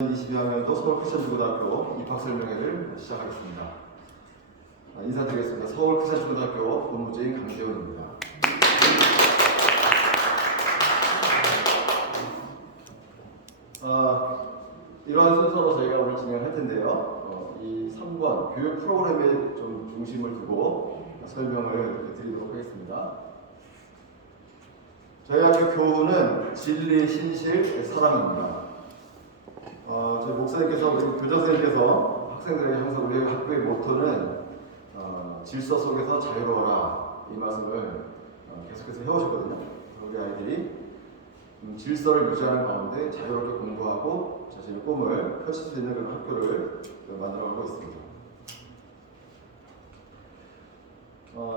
2022학년도 서울 크리스천중고등학교 입학설명회를 시작하겠습니다. 인사드리겠습니다. 서울 크리스천중고등학교 본부장인 강재훈입니다. 이러한 순서로 저희가 오늘 진행할 텐데요. 이 3번 교육 프로그램에 좀 중심을 두고 설명을 드리도록 하겠습니다. 저희 학교 교훈은 진리, 신실, 사랑입니다. 저희 목사님께서, 우리 교장선생님께서 학생들에게 항상 우리 학교의 모토는 질서 속에서 자유로워라, 이 말씀을 계속해서 해오셨거든요. 우리 아이들이 질서를 유지하는 가운데 자유롭게 공부하고 자신의 꿈을 펼칠 수 있는 그런 학교를 만들어가고 있습니다.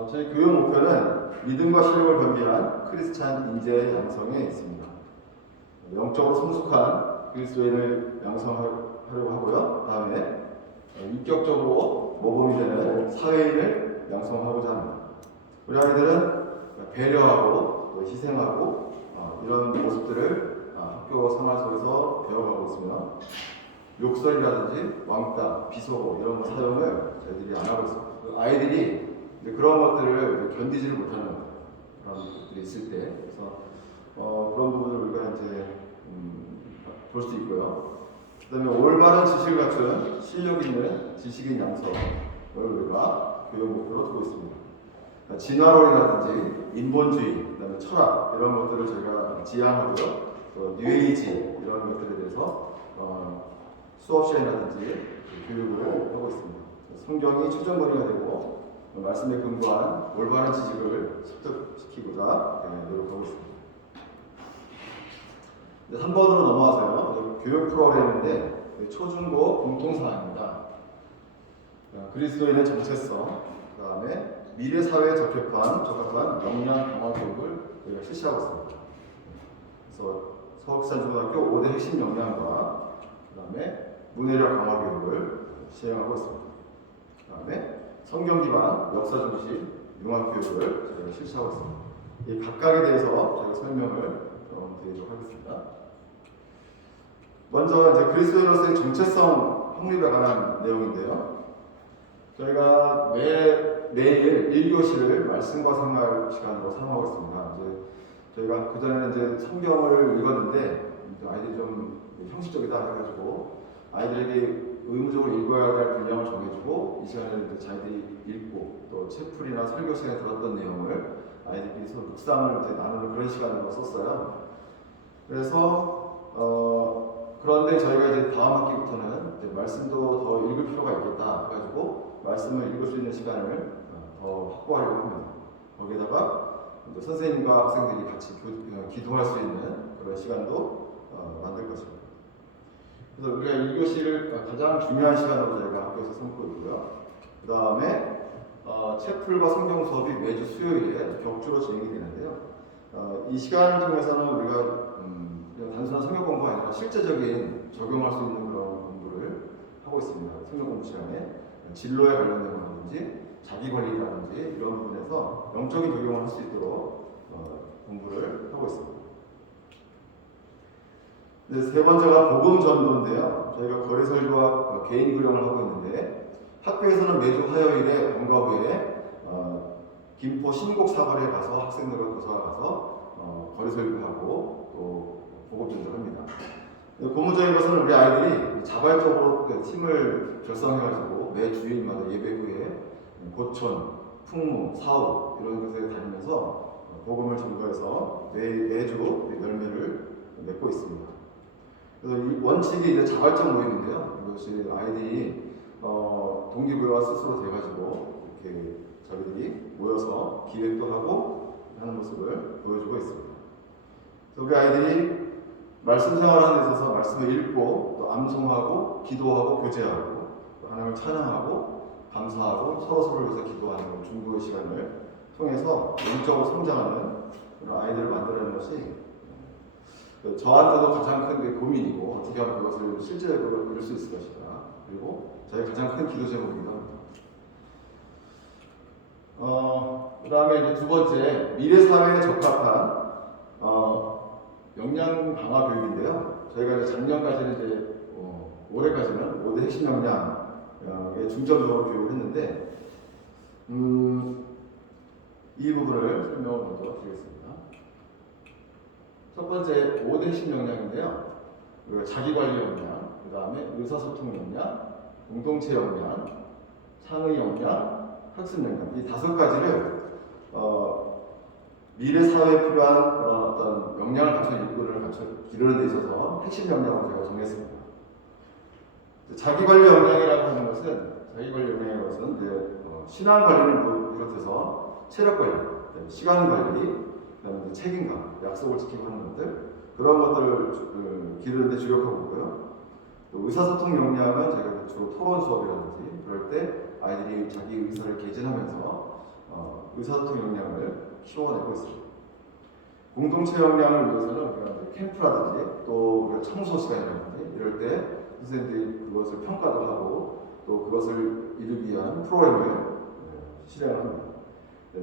저희 교육 목표는 믿음과 실력을 겸비한 크리스찬 인재 양성에 있습니다. 영적으로 성숙한 그리스도인을 양성하려고 하고요. 다음에 인격적으로 모범이 되는 사회인을 양성하고자 합니다. 우리 아이들은 배려하고 또 희생하고 이런 모습들을 학교 생활 속에서 배워가고 있으며 욕설이라든지 왕따, 비속어 이런 사용을 저희들이 안 하고 있습니다. 아이들이 그런 것들을 견디지를 못하는 그런 것들이 있을 때, 그래서 그런 부분을 우리가 이제 볼 수 있고요. 그 다음에 올바른 지식을 갖춘 실력 있는 지식인 양성을 우리가 교육 목표로 두고 있습니다. 그러니까 진화론이라든지 인본주의, 그 다음에 철학 이런 것들을 저희가 지향하고요. 또 뉴에이지 이런 것들에 대해서 수업 시간이라든지 교육을 하고 있습니다. 성경이 최종본이가 되고 말씀에 근거한 올바른 지식을 습득시키고자 노력하고 있습니다. 3번으로 넘어와서요. 교육 프로그램인데 초중고 공통사항입니다. 그리스도인의 정체성, 그 다음에 미래 사회에 적합한 역량 강화 교육을 우리가 실시하고 있습니다. 그래서 서울크리스천중고등학교 5대 핵심 역량과 그 다음에 문해력 강화 교육을 시행하고 있습니다. 그 다음에 성경 기반 역사 중심 융합 교육을 저희가 실시하고 있습니다. 이 각각에 대해서 저희가 설명을 드리도록 하겠습니다. 먼저 이제 그리스도인으로서의 정체성 확립에 관한 내용인데요. 저희가 매일 1교시를 말씀과 생활 시간으로 사용하고 있습니다. 이제 저희가 그전에는 이제 성경을 읽었는데 아이들이 좀 형식적이다 해가지고 아이들에게 의무적으로 읽어야 할 분량을 정해주고 이 시간에는 이제 자기들이 읽고 또 채플이나 설교 시간에 들었던 내용을 아이들끼리 서로 묵상을 이제 나누는 그런 시간으로 썼어요. 그래서 그런데 저희가 이제 다음 학기부터는 이제 말씀도 더 읽을 필요가 있겠다 해가지고 말씀을 읽을 수 있는 시간을 더 확보하려고 합니다. 거기에다가 이제 선생님과 학생들이 같이 기도할 수 있는 그런 시간도 만들 것입니다. 그래서 우리가 2교시를 가장 중요한 시간으로 저희가 학교에서 삼고 있고요. 그 다음에 채플과 성경 수업이 매주 수요일에 격주로 진행이 되는데요. 이 시간을 통해서는 우리가 단순한 성경 공부가 아니라 실제적인 적용할 수 있는 그런 공부를 하고 있습니다. 성경 공부 시간에 진로에 관련된 거라든지 자기 관리라든지 이런 부분에서 영적인 적용을 할 수 있도록 공부를 하고 있습니다. 세 번째가 복음 전도인데요. 저희가 거리 설교와 개인 구령을 하고 있는데 학교에서는 매주 화요일에 방과 후에 김포 신곡사거리에 가서 학생들과 교사가 가서 거리 설교하고 또 복음 전도를 합니다. 고무적인 것은 우리 아이들이 자발적으로 팀을 결성해가지고 매 주일마다 예배 후에 고촌, 풍무, 사업 이런 곳에 다니면서 복음을 전도해서 매주 열매를 맺고 있습니다. 그래서 이 원칙이 이제 자발적 모임인데요. 이것이 아이들이 동기부여와 스스로 돼가지고 이렇게 저희들이 모여서 기획도 하고 하는 모습을 보여주고 있습니다. 그래서 우리 아이들이 말씀 생활하는 데 있어서 말씀을 읽고 또 암송하고 기도하고 교제하고 또 하나님을 찬양하고 감사하고 서로서로를 위해서 기도하는 중보의 시간을 통해서 영적으로 성장하는 그런 아이들을 만들어내는 것이 저한테도 가장 큰 고민이고 어떻게 하면 그것을 실제적으로 이룰 수 있을 것인가, 그리고 저희 가장 큰 기도 제목이기도 합니다. 그 다음에 이제 두 번째, 미래 사회에 적합한 역량 강화 교육인데요. 저희가 이제 작년까지는 이제 5대 핵심 역량에 중점적으로 교육을 했는데 이 부분을 설명을 먼저 드리겠습니다. 첫 번째 5대 핵심 역량인데요. 자기관리 역량, 그 다음에 의사소통 역량, 공동체 역량, 창의 역량, 학습 역량, 이 5가지를 미래 사회에 필요한 그런 어떤 역량을 갖춘 인구를 기르는 데 있어서 핵심 역량을 제가 정했습니다. 자기관리 역량이라고 하는 것은 이제 신앙 관리를 비롯해서 체력 관리, 시간 관리, 그다음에 책임감, 약속을 지키고 하는 것들, 그런 것들을 기르는 데 주력하고 있고요. 또 의사소통 역량은 제가 주로 토론 수업이라든지 그럴 때 아이들이 자기 의사를 개진하면서 의사소통 역량을 키워내고 있습니다. 공동체 역량을 위해서는 우리가 캠프라든지 또 우리가 청소 시간이라든지 이럴 때 선생님들이 그것을 평가도 하고 또 그것을 이루기 위한 프로그램을 실행을 합니다.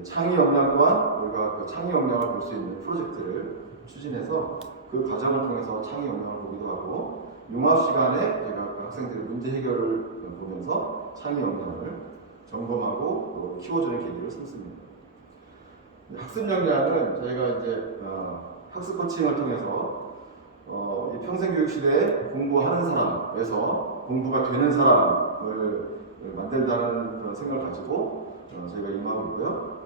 창의 역량 또한 우리가 그 창의 역량을 볼 수 있는 프로젝트를 추진해서 그 과정을 통해서 창의 역량을 보기도 하고 융합 시간에 제가 그 학생들의 문제 해결을 보면서 창의 역량을 점검하고 또 키워주는 계기를 삼습니다. 학습 역량은 저희가 이제 학습 코칭을 통해서 이 평생교육 시대에 공부하는 사람에서 공부가 되는 사람을 만든다는 그런 생각을 가지고 저희가 임하고 있고요.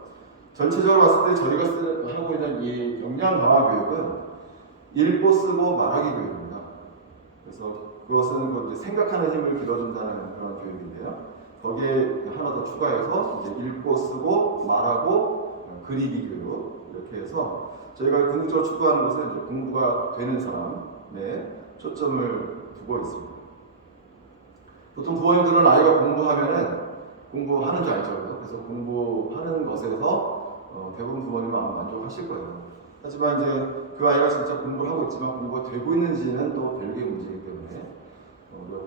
전체적으로 봤을 때 저희가 하고 있는 이 역량 강화 교육은 읽고 쓰고 말하기 교육입니다. 그래서 그것은 이제 생각하는 힘을 길러준다는 그런 교육인데요. 거기에 하나 더 추가해서 이제 읽고 쓰고 말하고 그리기 교육 이렇게 해서 저희가 궁극적으로 추구하는 것은 이제 공부가 되는 사람에 초점을 두고 있습니다. 보통 부모님들은 아이가 공부하는 줄 알죠. 그래서 공부하는 것에서 대부분 부모님은 아마 만족하실 거예요. 하지만 이제 그 아이가 진짜 공부를 하고 있지만 공부가 되고 있는지는 또 별개의 문제이기 때문에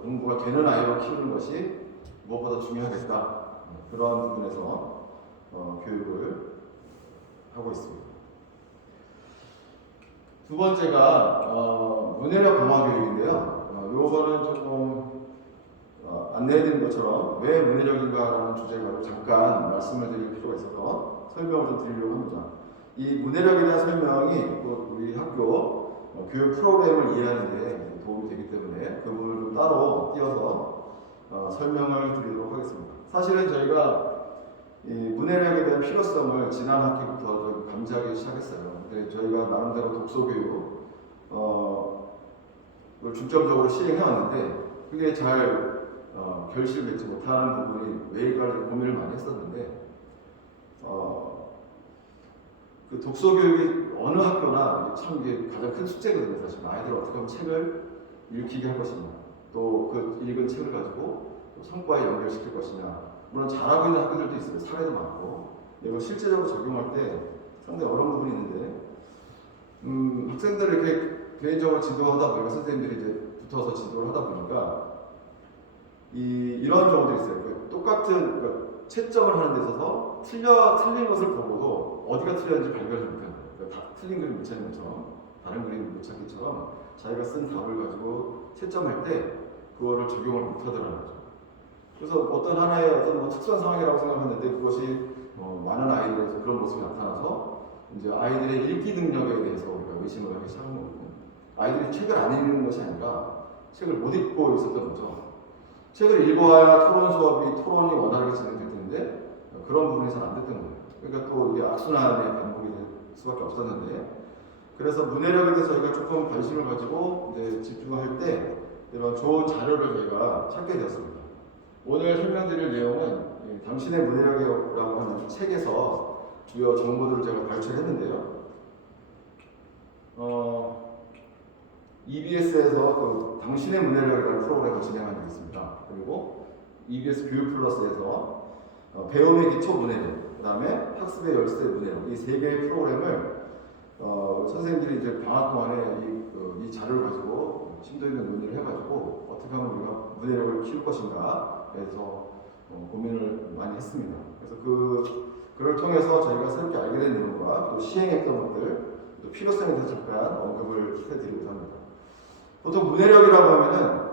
공부가 되는 아이로 키우는 것이 무엇보다 중요하겠다. 그런 부분에서 교육을 하고 있습니다. 두 번째가 문해력 강화 교육인데요. 요거는 조금 안내해드린 것처럼 왜 문해력인가라는 주제를 잠깐 말씀을 드릴 필요가 있어서 설명을 좀 드리려고 합니다. 이 문해력에 대한 설명이 우리 학교 교육 프로그램을 이해하는 데 도움이 되기 때문에 그 부분을 좀 따로 띄어서 설명을 드리도록 하겠습니다. 사실은 저희가 이 문해력에 대한 필요성을 지난 학기부터 좀 감지하기 시작했어요. 근데 저희가 나름대로 독서교육을 중점적으로 시행해왔는데 그게 잘 결실맺지 못하는 부분이 왜일까를 고민을 많이 했었는데 그 독서교육이 어느 학교나 참 이게 가장 큰 숙제거든요. 사실 아이들을 어떻게 하면 책을 읽히게 할 것이냐, 또 그 읽은 책을 가지고 또 성과에 연결시킬 것이냐. 물론 잘하고 있는 학교들도 있어요. 사례도 많고. 이거 실제적으로 적용할 때 상당히 어려운 부분이 있는데 학생들을 이렇게 개인적으로 지도하다 보니까 선생님들이 이제 붙어서 지도를 하다 보니까 이런 경우도 있어요. 똑같은 채점을 하는 데 있어서 틀린 것을 보고도 어디가 틀렸는지 발견을 못하는 거예요. 다 틀린 그림 못 찾는 것처럼, 다른 그림 못 찾기처럼 자기가 쓴 답을 가지고 채점할 때 그거를 적용을 못하더라는 거죠. 그래서 어떤 하나의 어떤 특수한 상황이라고 생각했는데 그것이 많은 아이들에서 그런 모습이 나타나서 이제 아이들의 읽기 능력에 대해서 우리가 의심을 하기 시작한 거거든요. 아이들이 책을 안 읽는 것이 아니라 책을 못 읽고 있었던 거죠. 책을 읽어야 토론이 원활하게 진행될 텐데 그런 부분이 잘 안 됐던 거예요. 그러니까 또 이게 악순환의 반복이 될 수밖에 없었는데 그래서 문해력에 대해서 저희가 조금 관심을 가지고 이제 집중할 때 이런 좋은 자료를 저희가 찾게 되었습니다. 오늘 설명드릴 내용은 당신의 문해력이라고 하는 책에서 주요 정보들을 제가 발췌했는데요. EBS에서 당신의 문해력이라는 프로그램을 진행하고 있습니다. 그리고 EBS 교육 플러스에서 배움의 기초 문해력, 그 다음에 학습의 열쇠 문해력, 이 세 개의 프로그램을 선생님들이 이제 방학 동안에 이 자료를 가지고 심도 있는 논의를 해가지고 어떻게 하면 우리가 문해력을 키울 것인가에서 고민을 많이 했습니다. 그래서 그걸 통해서 저희가 새롭게 알게 된 내용과 또 시행했던 것들, 또 필요성에 대해서 잠깐 언급을 해드리고자 합니다. 보통 문해력이라고 하면은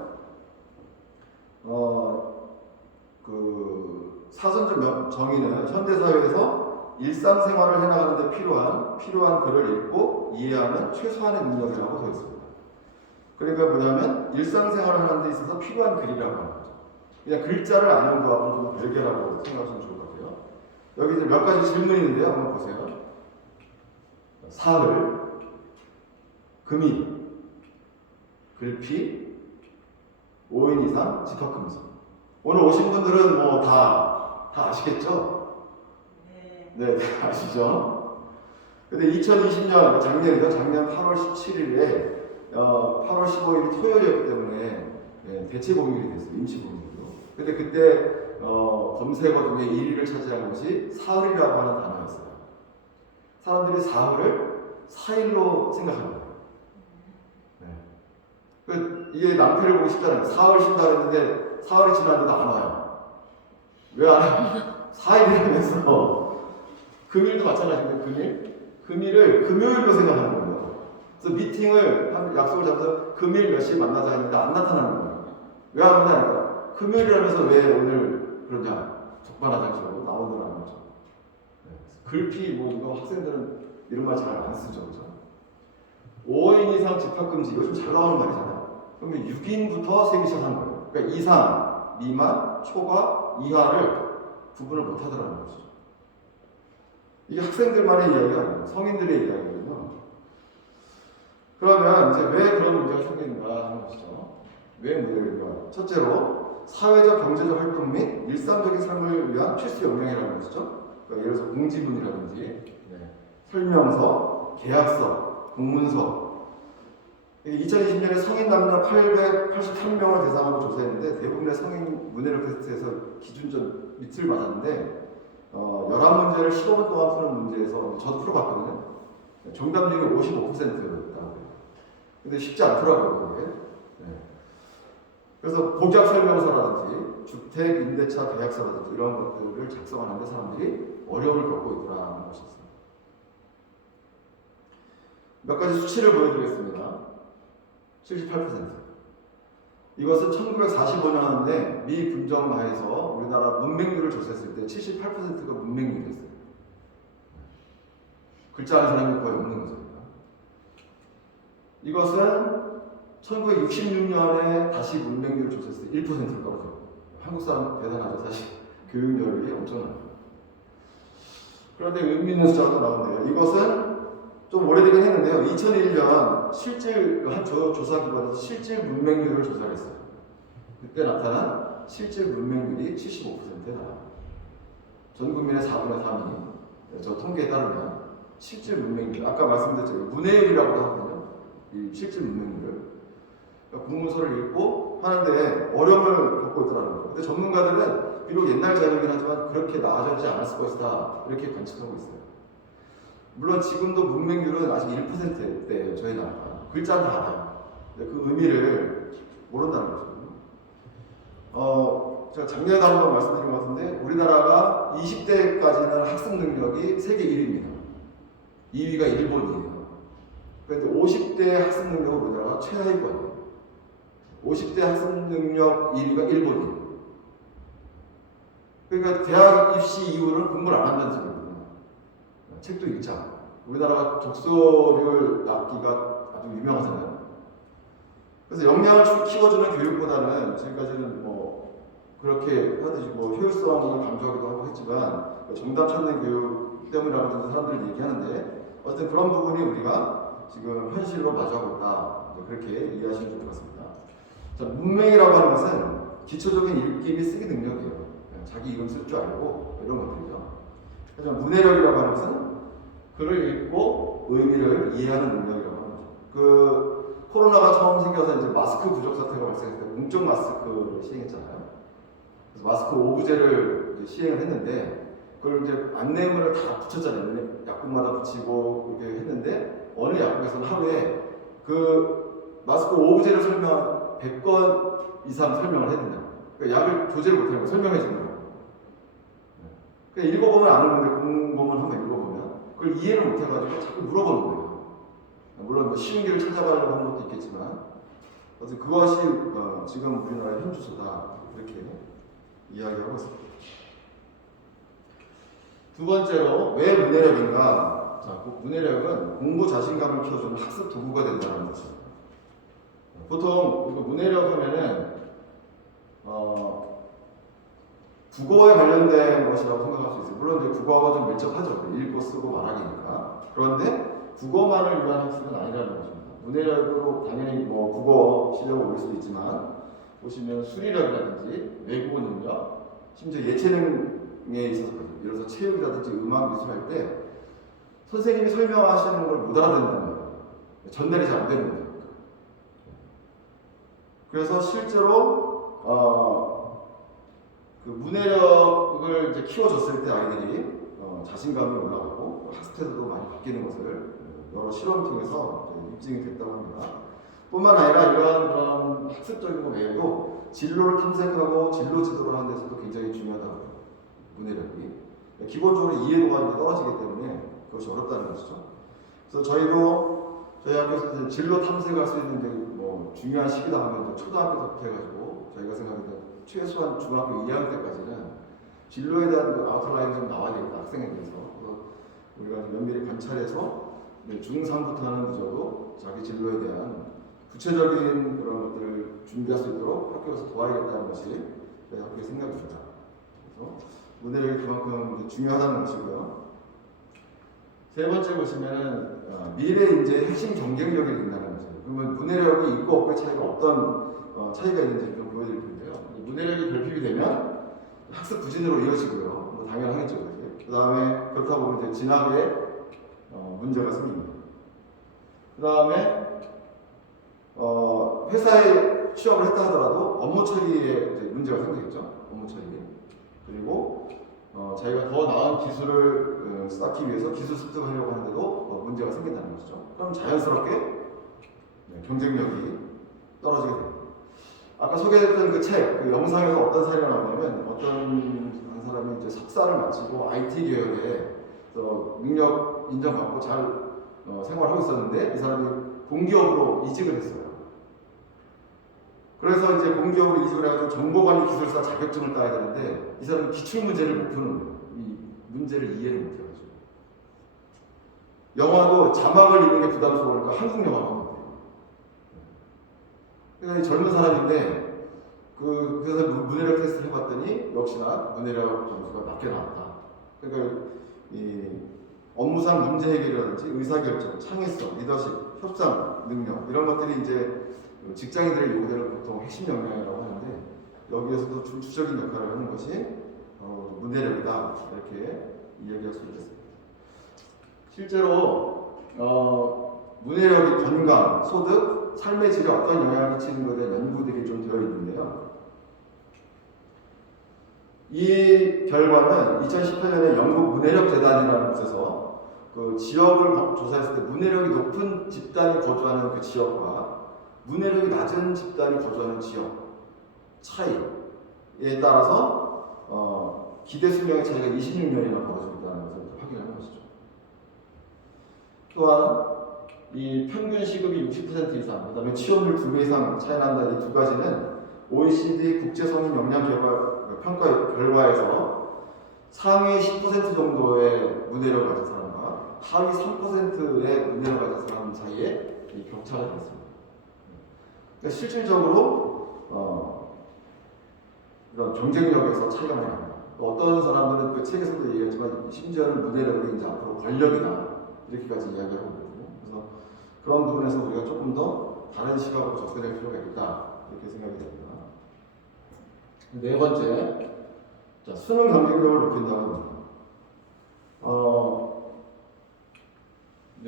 사전적 정의는 현대사회에서 일상생활을 해나가는 데 필요한 글을 읽고 이해하는 최소한의 능력이라고 되어 있습니다. 그러니까 뭐냐면 일상생활을 하는 데 있어서 필요한 글이라고 하는 거죠. 그냥 글자를 아는 거하고는 좀 별개라고 생각하시면 좋을 것 같아요. 여기 이제 몇 가지 질문이 있는데요. 한번 보세요. 사흘, 금이, 글피, 5인 이상 집합금지. 오늘 오신 분들은 뭐 다 아시겠죠? 네, 아시죠? 근데 2020년 작년이죠. 작년 8월 17일에 8월 15일이 토요일이었기 때문에 대체 공휴일이 됐어요. 임시 공휴일로. 근데 그때 검색어 중에 1위를 차지한 것이 사흘이라고 하는 단어였어요. 사람들이 사흘을 4일로 생각합니다. 이게 낭패를 보고 싶잖아요. 사흘 쉰다 그랬는데 사흘이 지났는데도 안 와요. 왜 안 와요? 4일이라면서. 금일도 마찬가지인데 금일을 금요일로 생각하는 거예요. 그래서 미팅을 약속을 잡아서 금일 몇 시에 만나자 했는데 안 나타나는 거예요. 왜 안 오냐? 금요일이라면서 왜 오늘 그러냐? 적반하장식으로 나오더라는 거죠. 글피 뭐 이거 학생들은 이런 말 잘 안 쓰죠, 그죠? 5인 이상 집합금지, 요즘 잘 나오는 말이잖아요. 그러면 6인부터 세기 시작하는 거예요. 그러니까 이상, 미만, 초과, 이하를 구분을 못 하더라는 거죠. 이게 학생들만의 이야기가 아니고 성인들의 이야기거든요. 그러면 이제 왜 그런 문제가 생기는가 하는 것이죠. 왜 문제가? 첫째로 사회적, 경제적 활동 및 일상적인 삶을 위한 필수 역량이라는 것이죠. 그러니까 예를 들어서 공지문이라든지 설명서, 계약서, 공문서. 2020년에 성인 남녀 883명을 대상으로 조사했는데 대부분의 성인 문해력 테스트에서 기준점 밑을 맞았는데 11문제를 15분 동안 푸는 문제에서 저도 풀어봤거든요. 정답률이 55%였다. 근데 쉽지 않더라고요, 그게. 그래서 복약 설명서라든지 주택 임대차 계약서라든지 이런 것들을 작성하는데 사람들이 어려움을 겪고 있다는 것이 있습니다. 몇 가지 수치를 보여드리겠습니다. 78%. 이것은 1945년에 미 분정마에서 우리나라 문맹률을 조사했을 때 78%가 문맹률이었어요. 글자 아는 사람이 거의 없는 거죠. 이것은 1966년에 다시 문맹률을 조사했을 때 1%를 떨어져요. 한국 사람 대단하죠, 사실. 교육열이 엄청나요. 그런데 의미 있는 숫자가 나오네요. 이것은 좀 오래되긴 했는데요. 2001년 한 조사기관에서 실질 문맹률을 조사를 했어요. 그때 나타난 실질 문맹률이 75%에 달합니다. 전 국민의 4분의 3이 저 통계에 따르면 실질 문맹률, 아까 말씀드렸죠. 문해율이라고도 하거든요. 이 실질 문맹률을. 그러니까 공문서를 읽고 하는데 어려움을 겪고 있더라는 거죠. 근데 전문가들은 비록 옛날 자료이긴 하지만 그렇게 나아지지 않았을 것이다. 이렇게 관측하고 있어요. 물론 지금도 문맹률은 아직 1%대예요. 저희 나라가. 글자는 다 알아요. 근데 그 의미를 모른다는 거죠. 제가 작년에도 한번 말씀드린 것 같은데 우리나라가 20대까지는 학습 능력이 세계 1위입니다. 2위가 일본이에요. 그런데 50대 학습 능력은 우리나라가 최하위권이에요. 50대 학습 능력 1위가 일본이에요. 그러니까 대학 입시 이후로는 공부를 안 한다는 소리거든요. 책도 읽자. 우리나라가 독서를 낳기가 아주 유명하잖아요. 그래서 역량을 키워주는 교육보다는 지금까지는 뭐 그렇게 하듯이 뭐 효율성을 강조하기도 하고 했지만 정답 찾는 교육 때문이라고 사람들이 얘기하는데 어쨌든 그런 부분이 우리가 지금 현실로 마주하고 있다. 그렇게 이해하시면 좋을 것 같습니다. 자, 문맹이라고 하는 것은 기초적인 읽기 및 쓰기 능력이에요. 자기 이름 쓸 줄 알고 이런 것들이죠. 하지만 문해력이라고 하는 것은 글을 읽고 의미를 이해하는 능력이라고 하는 거죠. 그 코로나가 처음 생겨서 이제 마스크 부족 사태가 발생했을 때 공적 마스크를 시행했잖아요. 그래서 마스크 오브제를 이제 시행을 했는데 그걸 이제 안내문을 다 붙였잖아요. 약국마다 붙이고 그렇게 했는데 어느 약국에서는 하루에 그 마스크 오브제를 설명 100건 이상 설명을 해야 된다. 그러니까 약을 조제를 못하는 거 설명해 주는 거예요. 그러니까 읽어보면 아는 건데 공부만 한번 읽어보면 그걸 이해를 못해가지고 자꾸 물어보는 거예요. 물론 뭐 쉬운 길을 찾아가려고 하는 것도 있겠지만 어쨌든 그것이 지금 우리나라의 현 주소다 이렇게 이야기하고 있습니다. 두 번째로 왜 문해력인가? 자, 그 문해력은 공부 자신감을 키워주는 학습 도구가 된다는 거죠. 보통 이거 문해력 하면은 국어에 관련된 것이라고 생각할 수 있어요. 물론 이제 국어와 좀 밀접하죠. 읽고 쓰고 말하기니까. 그런데 국어만을 위한 학습은 아니라는 것입니다. 문해력으로 당연히 뭐 국어 실력을 올릴 수도 있지만 보시면 수리력이라든지 외국어 능력, 심지어 예체능에 있어서 예를 들어서 체육이라든지 음악 미술 할 때 선생님이 설명하시는 걸 못 알아듣는다는 거예요. 전달이 잘 안 되는 거죠. 그래서 실제로 그 문해력을 이제 키워줬을 때 아이들이 자신감이 올라가고 학습 태도도 많이 바뀌는 것을 여러 실험을 통해서 입증이 됐다고 합니다. 뿐만 아니라 이러한 그런 학습적인 것 외에도 진로를 탐색하고 진로 지도를 하는 데서도 굉장히 중요하다고 해요. 문해력이. 기본적으로 이해도가 이제 떨어지기 때문에 그것이 어렵다는 것이죠. 그래서 저희 학교에서 진로 탐색할 수 있는 뭐 중요한 시기다 하면 초등학교부터 해가지고 저희가 생각하는 최소한 중학교 2학년 때까지는 진로에 대한 그 아웃라인이 좀 나와야 되겠다, 학생에 대해서. 그래서 우리가 면밀히 관찰해서 중3부터는 늦어도 자기 진로에 대한 구체적인 그런 것들을 준비할 수 있도록 학교에서 도와야겠다는 것이 저희 학교의 생각입니다. 그래서 문해력이 그만큼 중요하다는 것이고요. 세 번째 보시면 미래 인재의 핵심 경쟁력이 된다는 거죠. 그러면 문해력이 있고 없고의 차이가 어떤 차이가 있는지 좀 보여드릴 텐데요. 문해력이 결핍이 되면 학습 부진으로 이어지고요. 뭐 당연하겠죠. 그 다음에 그렇다 보면 이제 진학에 문제가 생깁니다. 그 다음에 회사에 취업을 했다 하더라도 업무 처리에 이제 문제가 생기겠죠. 업무 처리. 그리고 자기가 더 나은 기술을 쌓기 위해서 기술 습득하려고 하는데도 문제가 생긴다는 것이죠. 그럼 자연스럽게 경쟁력이 떨어지게 됩니다. 아까 소개했던 그 책, 그 영상에서 어떤 사례가 나오냐면 어떤 한 사람이 이제 석사를 마치고 IT 계열에 능력 인정받고 잘 생활하고 있었는데 이 사람이 공기업으로 이직을 했어요. 그래서 이제 공기업으로 이직을 해가지고 정보관리 기술사 자격증을 따야 되는데 이 사람은 기출 문제를 못 푸는 거예요. 이 문제를 이해를 못 해가지고. 영화도 자막을 읽는 게 부담스러우니까 한국 영화만 보대요. 그러니까 이 젊은 사람인데 그래서 문해력 테스트를 해봤더니 역시나 문해력 점수가 낮게 나왔다. 그러니까 이 업무상 문제 해결이라든지 의사결정, 창의성, 리더십, 협상 능력 이런 것들이 이제 직장인들의 요구되는 보통 핵심 역량이라고 하는데 여기에서도 주적인 역할을 하는 것이 문해력이다 이렇게 이야기할 수 있겠습니다. 실제로 문해력이 건강, 소득, 삶의 질에 어떤 영향을 끼치는 것에 대한 연구들이 좀 되어 있는데요. 이 결과는 2018년에 영국 문해력 재단이라는 곳에서 그 지역을 조사했을 때 문해력이 높은 집단이 거주하는 그 지역과 문해력이 낮은 집단이 거주하는 지역 차이에 따라서 기대 수명의 차이가 26년이나 벌어지고 있다는 것을 확인하는 것이죠. 또한 이 평균 시급이 60% 이상, 그 다음에 취업률 2배 이상 차이 난다. 이 두 가지는 OECD 국제성인 역량 평가 결과에서 상위 10% 정도의 문해력을 가진 사람과 하위 3%의 문해력을 가진 사람 사이에 이 격차가 있습니다. 그러니까 실질적으로 이런 경쟁력에서 차이가 많이 납니다. 어떤 사람들은 그 책에서도 얘기했지만 심지어는 문해력이 이제 앞으로 권력이다 이렇게까지 이야기하고 있거든요. 그래서 그런 부분에서 우리가 조금 더 다른 시각으로 접근할 필요가 있다 이렇게 생각이 됩니다. 네 번째, 자, 수능 경쟁력을 높인다는 겁니다.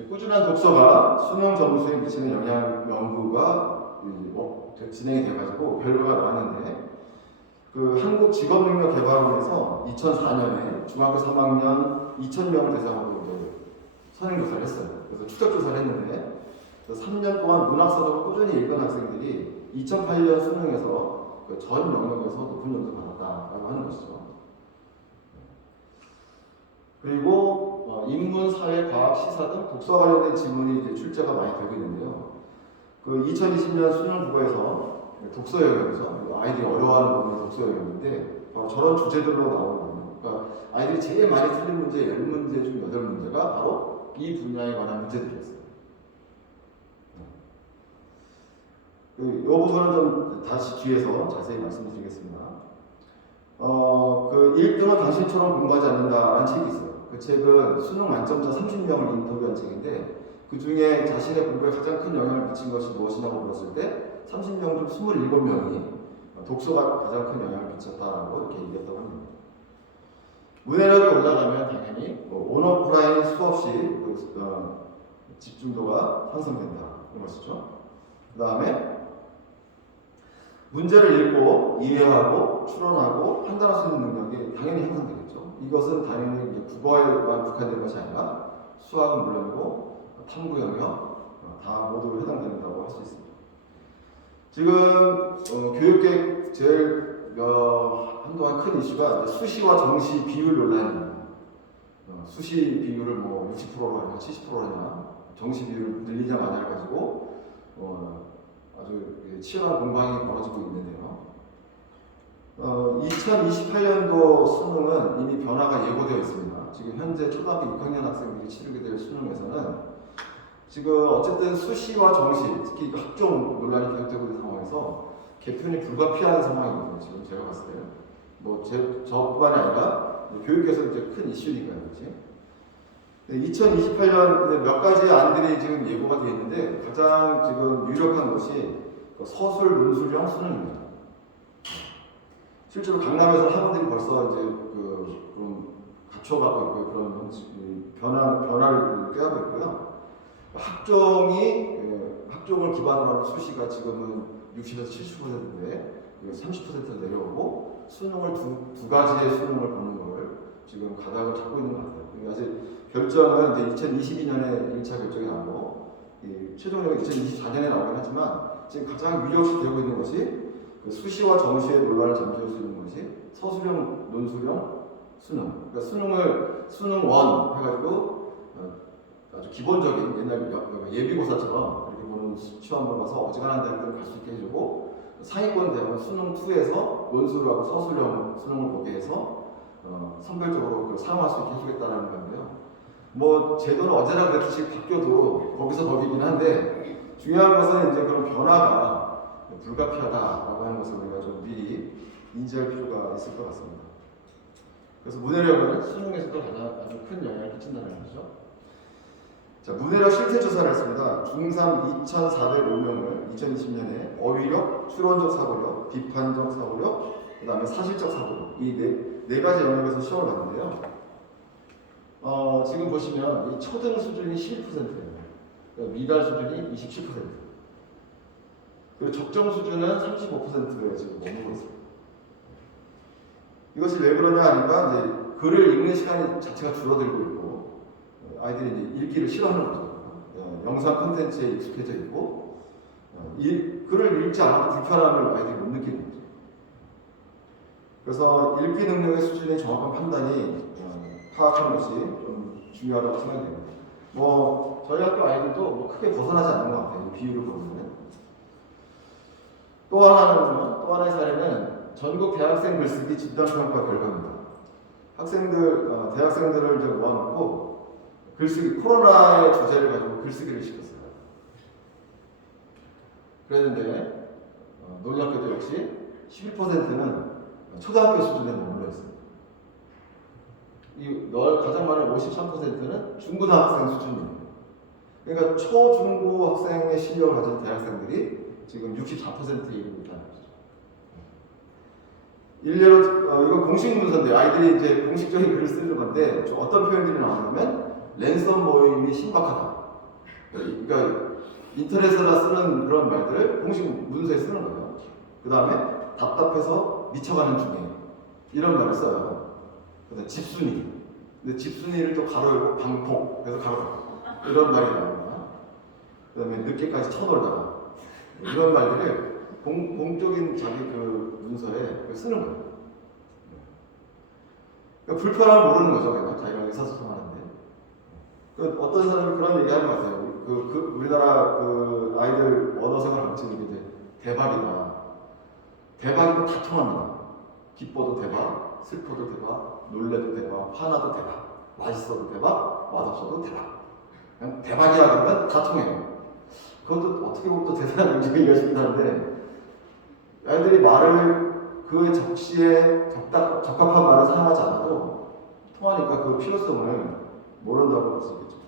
꾸준한 독서가 수능 점수에 미치는 영향 연구가 진행이 돼가지고 결과가 나왔는데 그 한국직업능력개발원에서 2004년에 중학교 3학년 2,000명을 대상으로 이제 선행조사를 했어요. 그래서 추적조사를 했는데 3년 동안 문학서적을 꾸준히 읽은 학생들이 2008년 수능에서 그 전 영역에서 높은 점수를 받았다라고 하는 것이죠. 그리고 인문, 사회, 과학, 시사 등 독서 관련된 지문이 이제 출제가 많이 되고 있는데요. 그 2020년 수능 국어에서 독서 영역에서 아이들이 어려워하는 부분이 독서 영역인데 바로 저런 주제들로 나오거든요. 그러니까 아이들이 제일 많이 틀린 문제 10문제 중 8문제가 바로 이 분야에 관한 문제들이었어요. 이 부분은 좀 다시 뒤에서 자세히 말씀드리겠습니다. 그 1등은 당신처럼 공부하지 않는다라는 책이 있어요. 그 책은 수능 만점자 30명을 인터뷰한 책인데 그 중에 자신의 공부에 가장 큰 영향을 미친 것이 무엇이냐고 물었을 때 30명 중 27명이 독서가 가장 큰 영향을 미쳤다라고 이렇게 얘기했다고 합니다. 문해력이 올라가면 당연히 온오프라인 수없이 집중도가 향상된다 이런 것이죠. 그 다음에 문제를 읽고 이해하고 추론하고 판단할 수 있는 능력이 당연히 향상되겠죠. 이것은 당연히 이제 국어에만 국한된 것이 아니라 수학은 물론이고 탐구 영역 다 모두 해당된다고 할 수 있습니다. 지금 교육계 제일 한동안 큰 이슈가 수시와 정시 비율 논란입니다. 수시 비율을 뭐 60%로 하냐 70%로 하냐 정시 비율을 늘리냐 마냐를 가지고 아주 치열한 공방이 벌어지고 있는데요. 2028년도 수능은 이미 변화가 예고되어 있습니다. 지금 현재 초등학교 6학년 학생들이 치르게 될 수능에서는 지금 어쨌든 수시와 정시, 특히 학종 논란이 계속되고 있는 상황에서 개편이 불가피한 상황이거든요. 지금 제가 봤을 때는 저뿐만이 아니라 교육에서 이제 큰 이슈니까요, 그렇지? 2028년 몇 가지 안들이 지금 예고가 되어 있는데 가장 지금 유력한 것이 서술 문술형 수능입니다. 실제로 강남에서 학원들이 벌써 이제 좀 갖춰가고 있고 그런 변화를 꾀하고 있고요. 학종을 기반으로 하는 수시가 지금은 60에서 70%인데 30% 내려오고 수능을 두 가지의 수능을 보는 걸 지금 가닥을 잡고 있는 것 같아요. 아직 결정은 이제 2022년에 1차 결정이 나오고 최종적으로 2024년에 나오긴 하지만 지금 가장 유력시 되고 있는 것이 수시와 정시의 논란을 잠재울 수 있는 것이 서술형, 논술형 수능. 그러니까 수능 1 해가지고 아주 기본적인 옛날 예비고사처럼 이렇게 보는 시험을 봐서 어지간한 대학들을 갈 수 있게 해주고 상위권 대학은 수능 2에서 논술하고 서술형 수능을 보게 해서 선별적으로 사용할 수 있게 해주겠다는 건데요. 뭐 제도는 언제나 그렇듯이 바뀌어도 거기서 거기긴 한데 중요한 것은 이제 그런 변화가 불가피하다라고 하는 것을 우리가 좀 미리 인지할 필요가 있을 것 같습니다. 그래서 문해력은 수능에서도 아주 큰 영향을 끼친다는 거죠. 자, 문해력 실태 조사를 했습니다. 중3 2,405명을 2020년에 어휘력, 추론적 사고력, 비판적 사고력, 그 다음에 사실적 사고력 이 네 가지 영역에서 시험을 봤는데요. 지금 보시면 이 초등 수준이 11%예요. 그러니까 미달 수준이 27%. 그리고 적정 수준은 35%에 지금 머물고 있습니다. 이것이 왜 그러냐 하니까 이제 글을 읽는 시간이 자체가 줄어들고 있고 아이들이 이제 읽기를 싫어하는 거죠. 영상 콘텐츠에 익숙해져 있고 글을 읽지 않아도 불편함을 아이들이 못 느끼는 거죠. 그래서 읽기 능력의 수준의 정확한 판단이 파악하는 것이 좀 중요하다고 생각이 됩니다. 뭐 저희 학교 아이들도 뭐 크게 벗어나지 않는 것 같아요. 이 비율을 보면. 또 하나의 사례는 전국 대학생 글쓰기 집단평가 결과입니다. 대학생들을 이제 모아놓고 글쓰기, 코로나의 주제를 가지고 글쓰기를 시켰어요. 그랬는데 놀랍게도 역시 11%는 초등학교 수준에 머물러 있습니다. 가장 많은 53%는 중고등학생 수준입니다. 그러니까 초중고 학생의 실력을 가진 대학생들이 지금 64%에 이르고 있다는 거죠. 일례로 이거 공식 문서인데 아이들이 이제 공식적인 글을 쓰는 건데 어떤 표현들이 나오냐면 랜선 모임이 신박하다. 그러니까 인터넷에다 쓰는 그런 말들을 공식 문서에 쓰는 거예요. 그 다음에 답답해서 미쳐가는 중에 이런 말을 써요. 그다음에 집순이. 근데 집순이를 또 가로 열고 방폭. 그래서 가로 열고 이런 말이 나옵니다. 그 다음에 늦게까지 쳐놀다가 이런 말들을 공적인 자기 그 문서에 쓰는 거예요. 그러니까 불편함을 모르는 거죠. 그냥 자기가 의사소통하는데. 어떤 사람이 그런 얘기하는 것 같아요. 우리나라 아이들 언어생활 방식이 이제 대박이다. 대박이고 다 통합니다. 기뻐도 대박, 슬퍼도 대박, 놀래도 대박, 화나도 대박, 맛있어도 대박, 맛없어도 대박. 그냥 대박이야 그러면 다 통해요. 그것도 어떻게 보면 또 대단한 능력이긴 한데, 애들이 말을 그 적시에 적합한 말을 사용하지 않아도 통하니까 그 필요성을 모른다고 볼 수 있겠죠.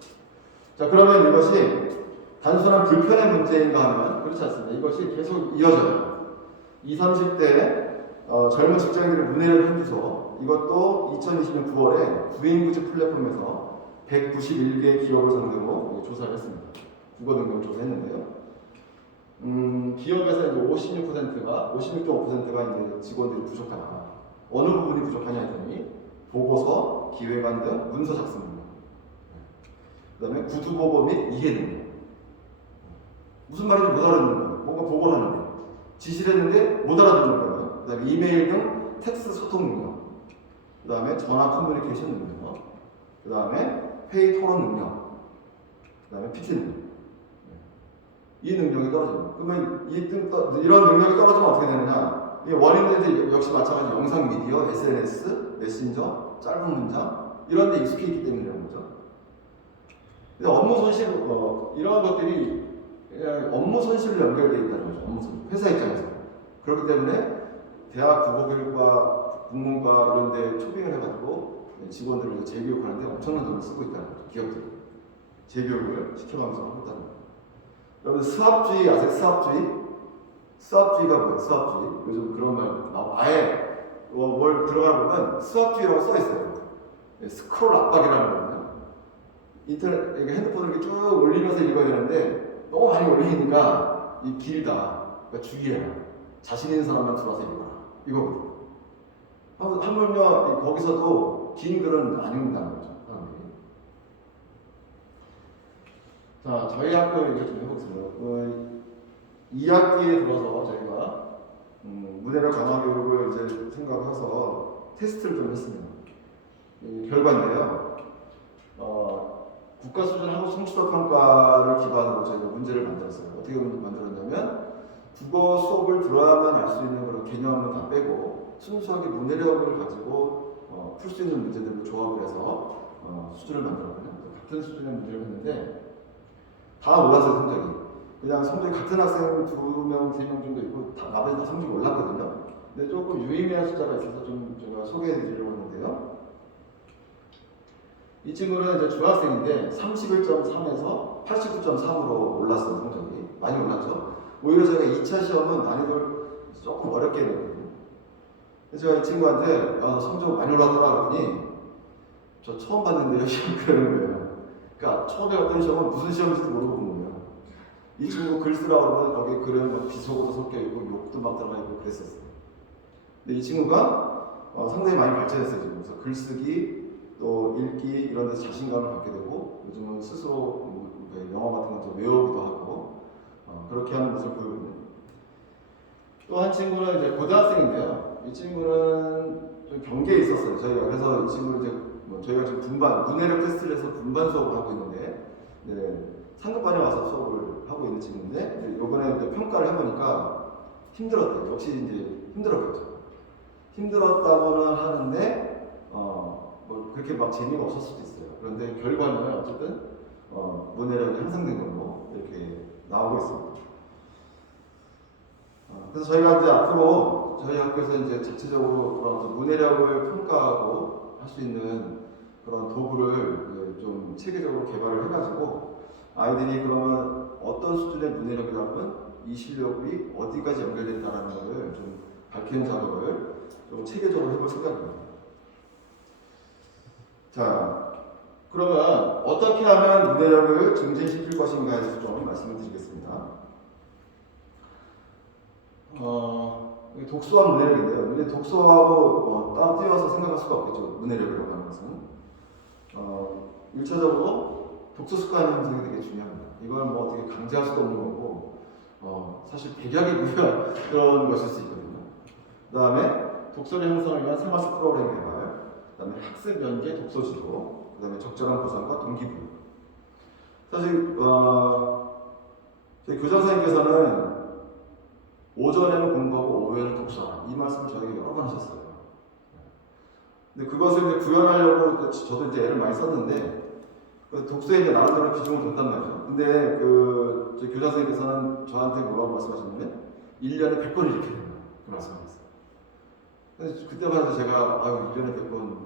자, 그러면 이것이 단순한 불편의 문제인가 하면 그렇지 않습니다. 이것이 계속 이어져요. 20, 30대 젊은 직장인들의 문해력 현주소, 이것도 2020년 9월에 구인구직 플랫폼에서 191개 기업을 상대로 조사를 했습니다. 국어 능력 조사했는데요. 기업에서 이제 56.5%가 이제 직원들이 부족하다. 어느 부분이 부족하냐 했더니 보고서, 기획안 등 문서 작성 능력, 그다음에 구두 보고 및 이해 능력. 무슨 말인지 못 알아듣는 거예요. 뭔가 보고를 하는데 지시를 했는데 못 알아듣는 거예요. 그다음에 이메일 등 텍스트 소통 능력, 그다음에 전화 커뮤니케이션 능력, 그다음에 회의 토론 능력, 그다음에 PT 능력. 이 능력이 떨어집니다. 그러면 이런 능력이 떨어지면 어떻게 되느냐? 원인들도 역시 마찬가지 영상 미디어, SNS, 메신저, 짧은 문장 이런 데 익숙해 있기 때문이라는 거죠. 근데 업무 손실, 이런 것들이 업무 손실로 연결되어 있다는 거죠. 업무 손실. 회사 입장에서. 그렇기 때문에 대학 국어교육과 국문과 이런 데 초빙을 해가지고 직원들을 재교육하는데 엄청난 돈을 쓰고 있다는 거죠. 기업들이. 재교육을 시켜가면서 하고 있다는 거죠. 여러분 수합주의 아세요? 수합주의가 뭐예요? 수합주의. 요즘 그런 말 아예 뭘 들어가 보면 수합주의라고 써 있어요. 스크롤 압박이라는 거거든요. 인터넷 핸드폰을 이렇게 쭉 올리면서 읽어야 되는데 너무 많이 올리니까 이 길다. 그러니까 주의해라. 자신 있는 사람만 들어와서 읽어라. 이거거든요. 하물며 거기서도 긴 글은 안 읽는다는 거죠. 자, 저희 학교 얘기 좀 해보겠습니다. 2학기에 들어서 저희가 문해력 강화 교육을 이제 생각해서 테스트를 좀 했습니다. 결과인데요. 국가 수준 한국 성취도 평가를 기반으로 저희가 문제를 만들었어요. 어떻게 만들었냐면 국어 수업을 들어야만 알 수 있는 그런 개념은 다 빼고 순수하게 문해력을 가지고 풀 수 있는 문제들을 조합을 해서 수준을 만들었거든요. 같은 수준의 문제를 했는데 다 올랐어요, 성적이. 그냥 성적이 같은 학생 2명, 3명 정도 있고 나머지 다 성적이 올랐거든요. 근데 조금 유의미한 숫자가 있어서 좀 제가 소개해 드리려고 하는데요. 이 친구는 이제 중학생인데 31.3에서 89.3으로 올랐어요, 성적이. 많이 올랐죠. 오히려 제가 2차 시험은 난이도를 조금 어렵게 했거든요. 그래서 제가 이 친구한테 성적 많이 올랐더라 그랬더니 저 처음 봤는데요, 시험 그러는 거예요. 그러니까 처음에 어떤 시험은 무슨 시험인지도 모르고 본 거예요. 이 친구 글 쓰라고 하면 거기 글은 막 비속어도 섞여 있고 욕도 막 들어가 있고 그랬었어요. 근데 이 친구가 상당히 많이 발전했어요. 지금. 그래서 글쓰기, 또 읽기 이런 데서 자신감을 갖게 되고 요즘은 스스로 영어 같은 것도 외우기도 하고 그렇게 하는 모습을 보이고 있는. 또 한 친구는 이제 고등학생인데요. 이 친구는 좀 경계에 있었어요. 저희가 그래서 이 친구를 이제 저희가 지금 문해력 테스트를 해서 분반 수업을 하고 있는데, 상급반에 와서 수업을 하고 있는 친구인데, 이번에 이제 평가를 해보니까 힘들었대요. 역시 이제 힘들었겠죠. 힘들었다고는 하는데, 뭐 그렇게 막 재미가 없을 수도 있어요. 그런데 결과는 어쨌든, 문해력이 향상된 걸로 이렇게 나오고 있습니다. 그래서 저희가 이제 앞으로 저희 학교에서 이제 자체적으로 그런 문해력을 평가하고 할 수 있는 그런 도구를 좀 체계적으로 개발을 해가지고 아이들이 그러면 어떤 수준의 문해력이라면 이 실력이 어디까지 연결된다라는 것을 좀 밝히는 작업을 좀 체계적으로 해볼 생각입니다. 자, 그러면 어떻게 하면 문해력을 증진시킬 것인가에 대해서 좀 말씀을 드리겠습니다. 독서와 문해력인데요. 근데 독서하고 따로 띄워서 생각할 수가 없겠죠. 문해력이라고 하는 것은. 1차적으로 독서 습관 형성이 되게 중요합니다. 이건 뭐 어떻게 강제할 수도 없는 거고, 사실 백약이 무효한 그런 것일 수 있거든요. 그 다음에 독서를 형성을 위한 생활습 프로그램 개발, 그 다음에 학습 연계 독서 지도, 그 다음에 적절한 보상과 동기부여. 사실, 저희 교장선생님께서는 오전에는 공부하고 오후에는 독서하라. 이 말씀을 저에게 여러 번 하셨어요. 근데 그것을 이제 구현하려고 저도 이제 애를 많이 썼는데 독서에 이제 나름대로 비중을 뒀단 말이죠. 근데 저 교장 선생님께서는 저한테 뭐라고 말씀하셨냐면 1년에 100권 이렇게 된다. 그 말씀하셨어요. 그래서 그때마다 제가 1년에 100권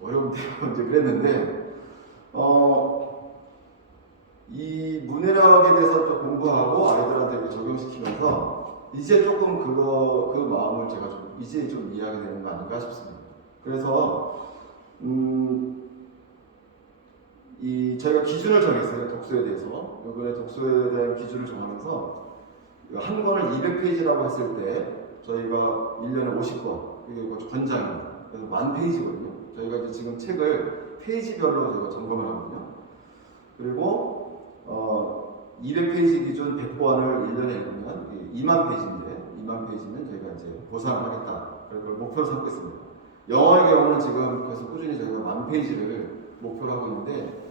어려운데요. 이제 그랬는데 이 문해력에 대해서 좀 공부하고 아이들한테 적용시키면서 이제 조금 그 마음을 제가 이제 좀 이해하게 되는 거 아닌가 싶습니다. 그래서 저희가 기준을 정했어요. 독서에 대해서. 이번에 독서에 대한 기준을 정하면서 한 권을 200페이지라고 했을 때 저희가 1년에 50권, 그리고 권장입니다. 그래서 1000페이지거든요. 저희가 이제 지금 책을 페이지별로 저희가 점검을 하거든요. 그리고 200페이지 기준 100권을 1년에 읽으면 2만 페이지인데 2만 페이지는 저희가 이제 보상을 하겠다. 그걸 목표로 삼고 있습니다. 영어의 경우는 지금 그래서 꾸준히 저희가 10,000페이지를 목표로 하고 있는데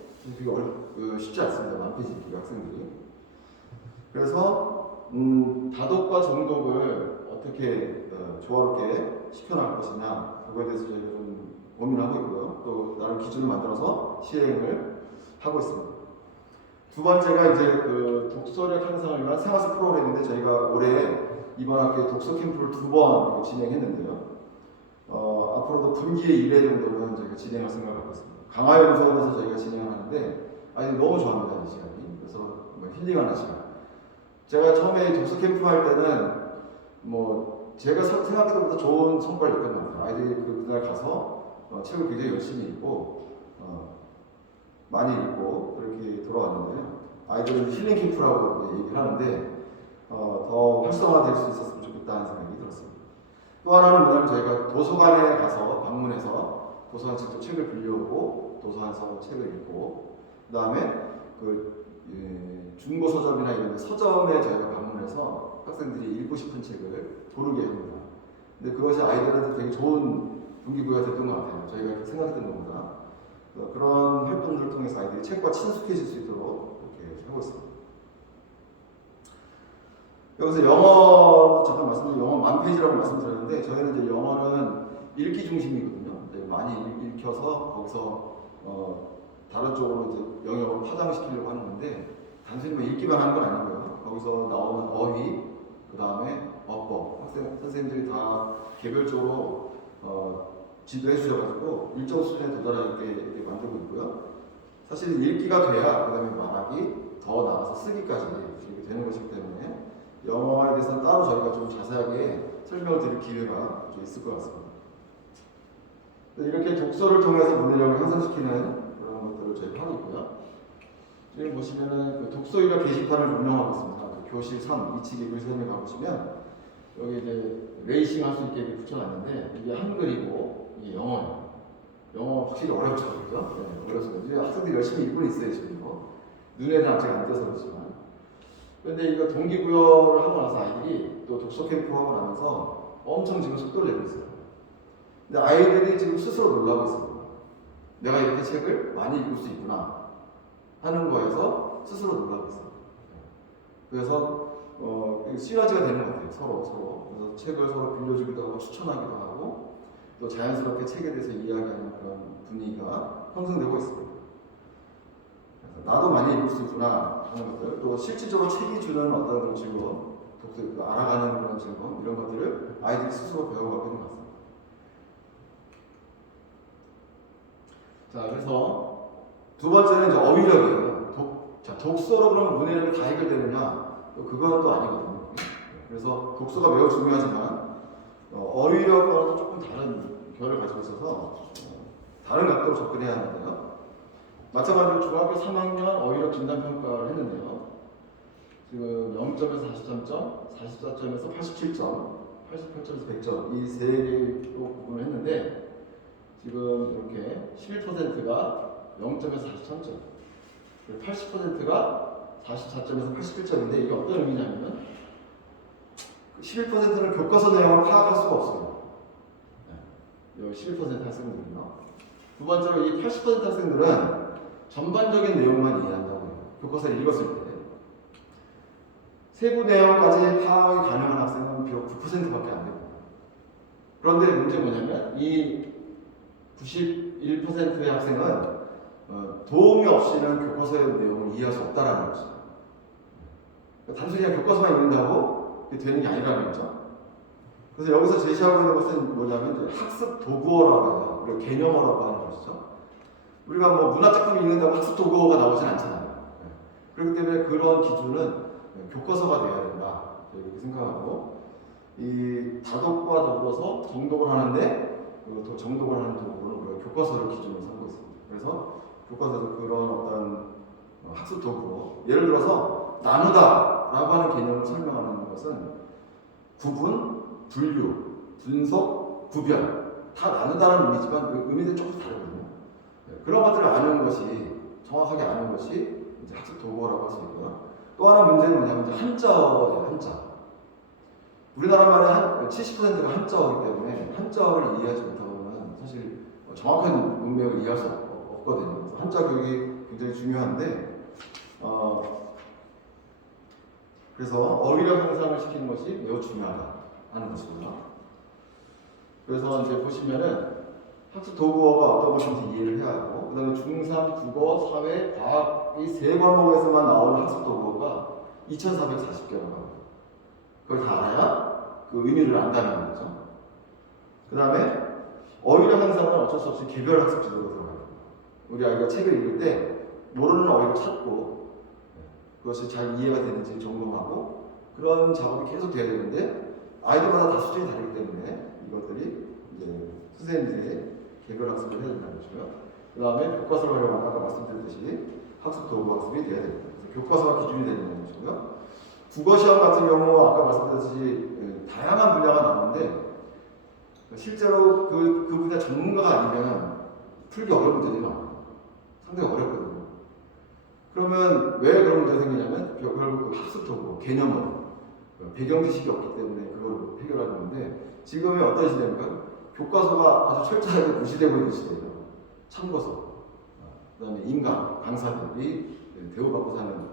그게 쉽지 않습니다. 10,000페이지 읽기 학생들이. 그래서 다독과 정독을 어떻게 조화롭게 시켜나갈 것이냐 그거에 대해서 저희가 좀 고민하고 있고요. 또 나름 기준을 만들어서 시행을 하고 있습니다. 두 번째가 이제 독서력 향상을 위한 생활습 프로그램인데 저희가 올해 이번 학기에 독서 캠프를 2번 진행했는데요. 앞으로도 분기에 1회 정도는 저희가 진행할 생각을 하고 있습니다. 강화연수원에서 저희가 진행을 하는데 아이들이 너무 좋아합니다. 이 시간이. 그래서 힐링하는 시간. 제가 처음에 독서 캠프 할 때는 제가 생각했던 것보다 좋은 성과를 냈던 것 같아요. 아이들이 그날 가서 책을 굉장히 열심히 읽고 많이 읽고 그렇게 돌아왔는데요. 아이들은 힐링 캠프라고 얘기를 하는데 더 활성화될 수 있었으면 좋겠다는 생각이 들었습니다. 또 하나는 뭐냐면 저희가 도서관에 가서 방문해서 도서관 직접 책을 빌려오고 도서관에서 책을 읽고 그 다음에 중고 서점이나 이런 서점에 저희가 방문해서 학생들이 읽고 싶은 책을 고르게 합니다. 근데 그것이 아이들한테 되게 좋은 동기부여가 됐던 것 같아요. 저희가 생각했던 것보다. 그런 활동들을 통해서 아이들이 책과 친숙해질 수 있도록 이렇게 하고 있습니다. 여기서 영어 잠깐 말씀드린 영어 10,000페이지라고 말씀드렸는데 저희는 이제 영어는 읽기 중심이거든요. 이제 많이 읽혀서 거기서 다른 쪽으로 이제 영역을 파장시키려고 하는 건데 단순히 읽기만 하는 건 아니고요. 거기서 나오는 어휘, 그 다음에 어법, 선생님들이 다 개별적으로 지도해 주셔가지고 일정 수준에 도달하게 이렇게 만들고 있고요. 사실 읽기가 돼야 그 다음에 말하기, 더 나아가서 쓰기까지 이렇게 되는 것이기 때문에 영어에 대해서는 따로 저희가 좀 자세하게 설명을 드릴 기회가 좀 있을 것 같습니다. 이렇게 독서를 통해서 문해력을 향상시키는 그런 것들을 저희가 하고 있고요. 지금 보시면은 독서일과 게시판을 운영하고 있습니다. 교실 3, 2층에 교실 3에 가보시면 여기 이제 레이싱 할 수 있게 붙여놨는데 이게 한글이고 이게 영어예요. 영어 확실히 어렵죠, 그죠? 네, 어렵습니다. 학생들이 열심히 읽고 있어요, 지금 이거. 눈에는 아직 안 띄어서 그렇지만. 그런데 이거 동기부여를 하고 나서 아이들이 또 독서 캠프 하고 나면서 엄청 지금 속도를 내고 있어요. 근데 아이들이 지금 스스로 놀라고 있습니다. 내가 이렇게 책을 많이 읽을 수 있구나 하는 거에서 스스로 놀라고 있어요. 그래서 시너지가 되는 것 같아요. 서로. 그래서 책을 서로 빌려주기도 하고 추천하기도 하고 또 자연스럽게 책에 대해서 이야기하는 그런 분위기가 형성되고 있습니다. 그래서 나도 많이 읽을 수 있구나 하는 것들, 또 실질적으로 책이 주는 어떤 그런 즐거움, 독서 알아가는 그런 즐거움 이런 것들을 아이들이 스스로 배워가고 있는 것 같습니다. 자, 그래서 두 번째는 이제 어휘력이에요. 독서로 그러면 문해력이 다 해결되느냐? 그건 또 아니거든요. 그래서 독서가 매우 중요하지만 어휘력과는 조금 다른 결을 가지고 있어서 다른 각도로 접근해야 하는데요. 마찬가지로 중학교 3학년 어휘력 진단평가를 했는데요. 지금 0점에서 43점, 44점에서 87점, 88점에서 100점 이 세 개로 구분을 했는데 지금 이렇게 11%가 0점에서 43점, 80%가 44점에서 81점인데 이게 어떤 의미냐면 11%는 교과서 내용을 파악할 수가 없어요. 네. 11% 학생들은요. 두 번째로 이 80% 학생들은 전반적인 내용만 이해한다고 해요. 교과서를 읽었을 때. 세부 내용까지 파악이 가능한 학생은 비록 9%밖에 안 됩니다. 그런데 문제가 뭐냐면 이 91%의 학생은 도움이 없이는 교과서의 내용을 이해할 수 없다라는 거죠. 단순히 그냥 교과서만 읽는다고 되는 게 아니라는 거죠. 그래서 여기서 제시하고 있는 것은 뭐냐면 이제 학습 도구어라고 해요. 우리가 개념어라고 하는 것이죠. 우리가 뭐 문학작품 읽는다고 학습 도구어가 나오진 않잖아요. 그렇기 때문에 그런 기준은 교과서가 되어야 된다. 이렇게 생각하고 이 다독과 더불어서 정독을 하는데 또 정독을 하는 도구는 우리가 교과서를 기준으로 삼고 있습니다. 그래서 교과서에서 그런 어떤 학습 도구, 예를 들어서 나누다라고 하는 개념을 설명하는 것은 구분, 분류, 분석, 구별 다 나누다는 의미지만 그 의미는 조금 다르거든요. 그런 것들을 아는 것이 정확하게 아는 것이 이제 학습 도구라고 할 수 있고요. 또 하나 문제는 뭐냐면 한자어예요. 한자. 우리나라 말의 70%가 한자어이기 때문에 한자어를 이해하지 못하고는 사실 정확한 문맥을 이해할 수 없거든요. 그래서 한자 교육이 굉장히 중요한데 그래서 어휘력 향상을 시키는 것이 매우 중요하다 하는 것이고요. 그래서 이제 보시면은 학습 도구어가 어떤 것인지 이해를 해야 하고 그 다음에 중3, 국어, 사회, 과학 이 세 과목에서만 나오는 학습 도구어가 2440개라고 합니다. 그걸 다 알아야 그 의미를 안다는 거죠. 그 다음에 어휘력 향상은 어쩔 수 없이 개별 학습 지도로 들어가요. 우리 아이가 책을 읽을 때 모르는 어휘를 찾고 그것이 잘 이해가 되는지 점검하고 그런 작업이 계속 돼야 되는데 아이들마다 다 수준이 다르기 때문에 이것들이 이제 선생님들이 개별 학습을 해야 된다는 것이고요. 그 다음에 교과서를 활용하면 아까 말씀드렸듯이 학습 도구 학습이 돼야 됩니다. 그래서 교과서가 기준이 되는 것이고요. 국어 시험 같은 경우 아까 말씀드렸듯이 다양한 분야가 나오는데 실제로 그 분야 전문가가 아니면 풀기 어려운 문제들이 나와요. 상당히 어렵거든요. 그러면 왜 그런 문제가 생기냐면 결국 그 학습 도구, 개념은 배경 지식이 없기 때문에 그걸 해결하는 건데 지금의 어떤 시대입니까? 교과서가 아주 철저하게 무시되고 있는 시대예요. 참고서, 그 다음에 인강, 강사들이 대우받고 사는.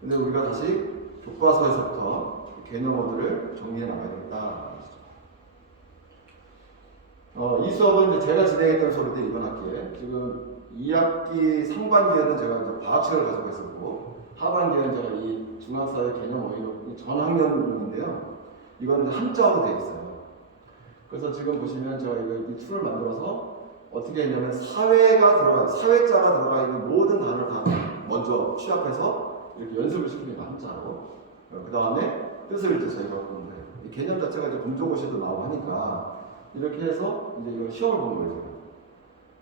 근데 우리가 다시 교과서에서부터 개념어들을 정리해 나가야 되겠다. 이 수업은 이제 제가 진행했던 수업인데 이번 학기에 지금 2학기 상반기에는 제가 이제 과학책을 가지고 있었고 하반기에는 제가 이 중학사회 개념 어휘 전학년인데요. 이거는 이제 한자어로 되어 있어요. 그래서 지금 보시면 제가 이 툴을 만들어서 어떻게 했냐면 사회자가 들어가 있는 모든 단어를 다 먼저 취합해서 이렇게 연습을 시킵니다. 한자로. 그 다음에 뜻을 이제 저희가 보는 거예요. 이 개념 자체가 이제 검정고시도 나오고 하니까 이렇게 해서 이제 이거 시험을 보는 거예요.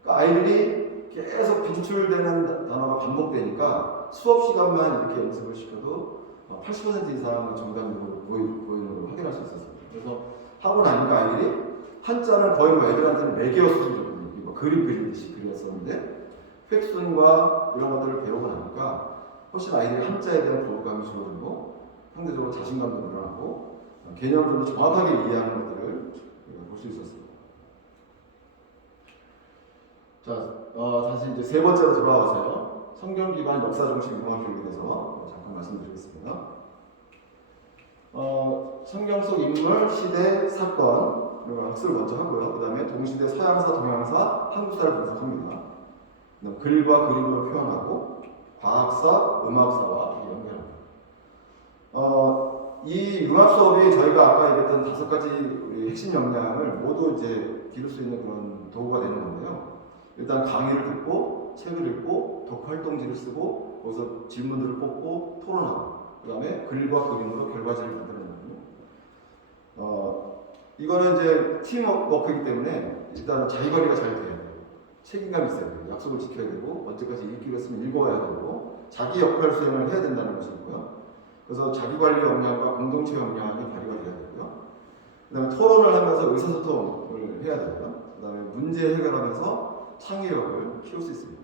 그러니까 아이들이 계속 빈출되는 단어가 반복되니까 수업 시간만 이렇게 연습을 시켜도 80% 이상 정답률을 보이는 걸 확인할 수 있었어요. 그래서 하고 나니까 아이들이 한자는 거의 뭐 애들한테는 매개어 수준으로 그림 그리듯이 그렸었는데 획순과 이런 것들을 배우고 나니까 훨씬 아이들이 한자에 대한 거부감이 줄어들고 상대적으로 자신감도 늘어나고 개념을 좀 정확하게 이해하는 것들을 볼 수 있었습니다. 자, 다시 이제 세 번째로 돌아와서요. 성경 기반 역사 중심 융합 교육에 대해서 잠깐 말씀드리겠습니다. 성경 속 인물, 시대, 사건 학습을 먼저 하고요. 그 다음에 동시대 서양사, 동양사, 한국사를 분석합니다. 글과 그림으로 표현하고 과학사, 음악사와 연결합니다. 이 융합 수업이 저희가 아까 얘기했던 5가지 핵심 역량을 모두 이제 기를 수 있는 그런 도구가 되는 건데요. 일단 강의를 듣고 책을 읽고 독 활동지를 쓰고 거기서 질문들을 뽑고 토론하고 그 다음에 글과 그림으로 결과지를 만드는 거거든요. 이거는 이제 팀워크이기 때문에 일단 자기관리가 잘 돼야 돼요. 책임감이 있어야 돼요. 약속을 지켜야 되고 언제까지 읽기로 했으면 읽어야 되고 자기 역할 수행을 해야 된다는 것이고요. 그래서 자기관리 역량과 공동체 역량이 발휘가 돼야 되고요. 그 다음에 토론을 하면서 의사소통을 해야 되고요. 그 다음에 문제 해결하면서 창의력을 키울 수 있습니다.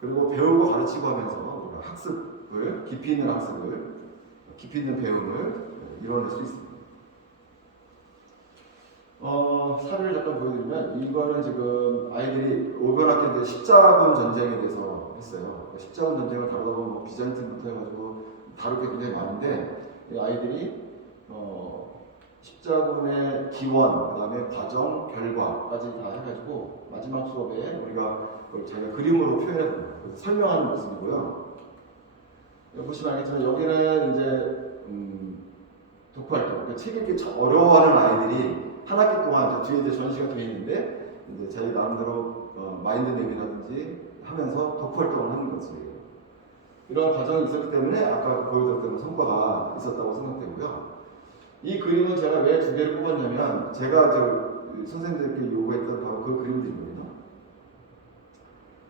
그리고 배우고 가르치고 하면서 우리가 학습을, 깊이 있는 학습을, 깊이 있는 배움을 이뤄낼 수 있습니다. 사례를 잠깐 보여드리면 이거는 지금 아이들이 이번 학기에 십자군 전쟁에 대해서 했어요. 십자군 전쟁을 다루다 보면 뭐 비잔틴부터 해가지고 다룰 게 굉장히 많은데 이 아이들이 십자군의 기원, 그 다음에 과정, 결과까지 다 해가지고 마지막 수업에 우리가 그걸 자기가 그림으로 표현해 설명하는 모습이고요. 여기 보시면 알겠지만 여기는 이제 독후활동, 그 책 읽기 어려워하는 아이들이 한 학기 동안 뒤에 이제 전시가 되어 있는데 이제 자기 나름대로 마인드맵이라든지 하면서 독후활동을 하는 거지. 이런 과정이 있었기 때문에 아까 보여드렸던 성과가 있었다고 생각되고요. 이 그림은 제가 왜 두 개를 뽑았냐면 제가 선생님들께 요구했던 바로 그 그림들이거든요.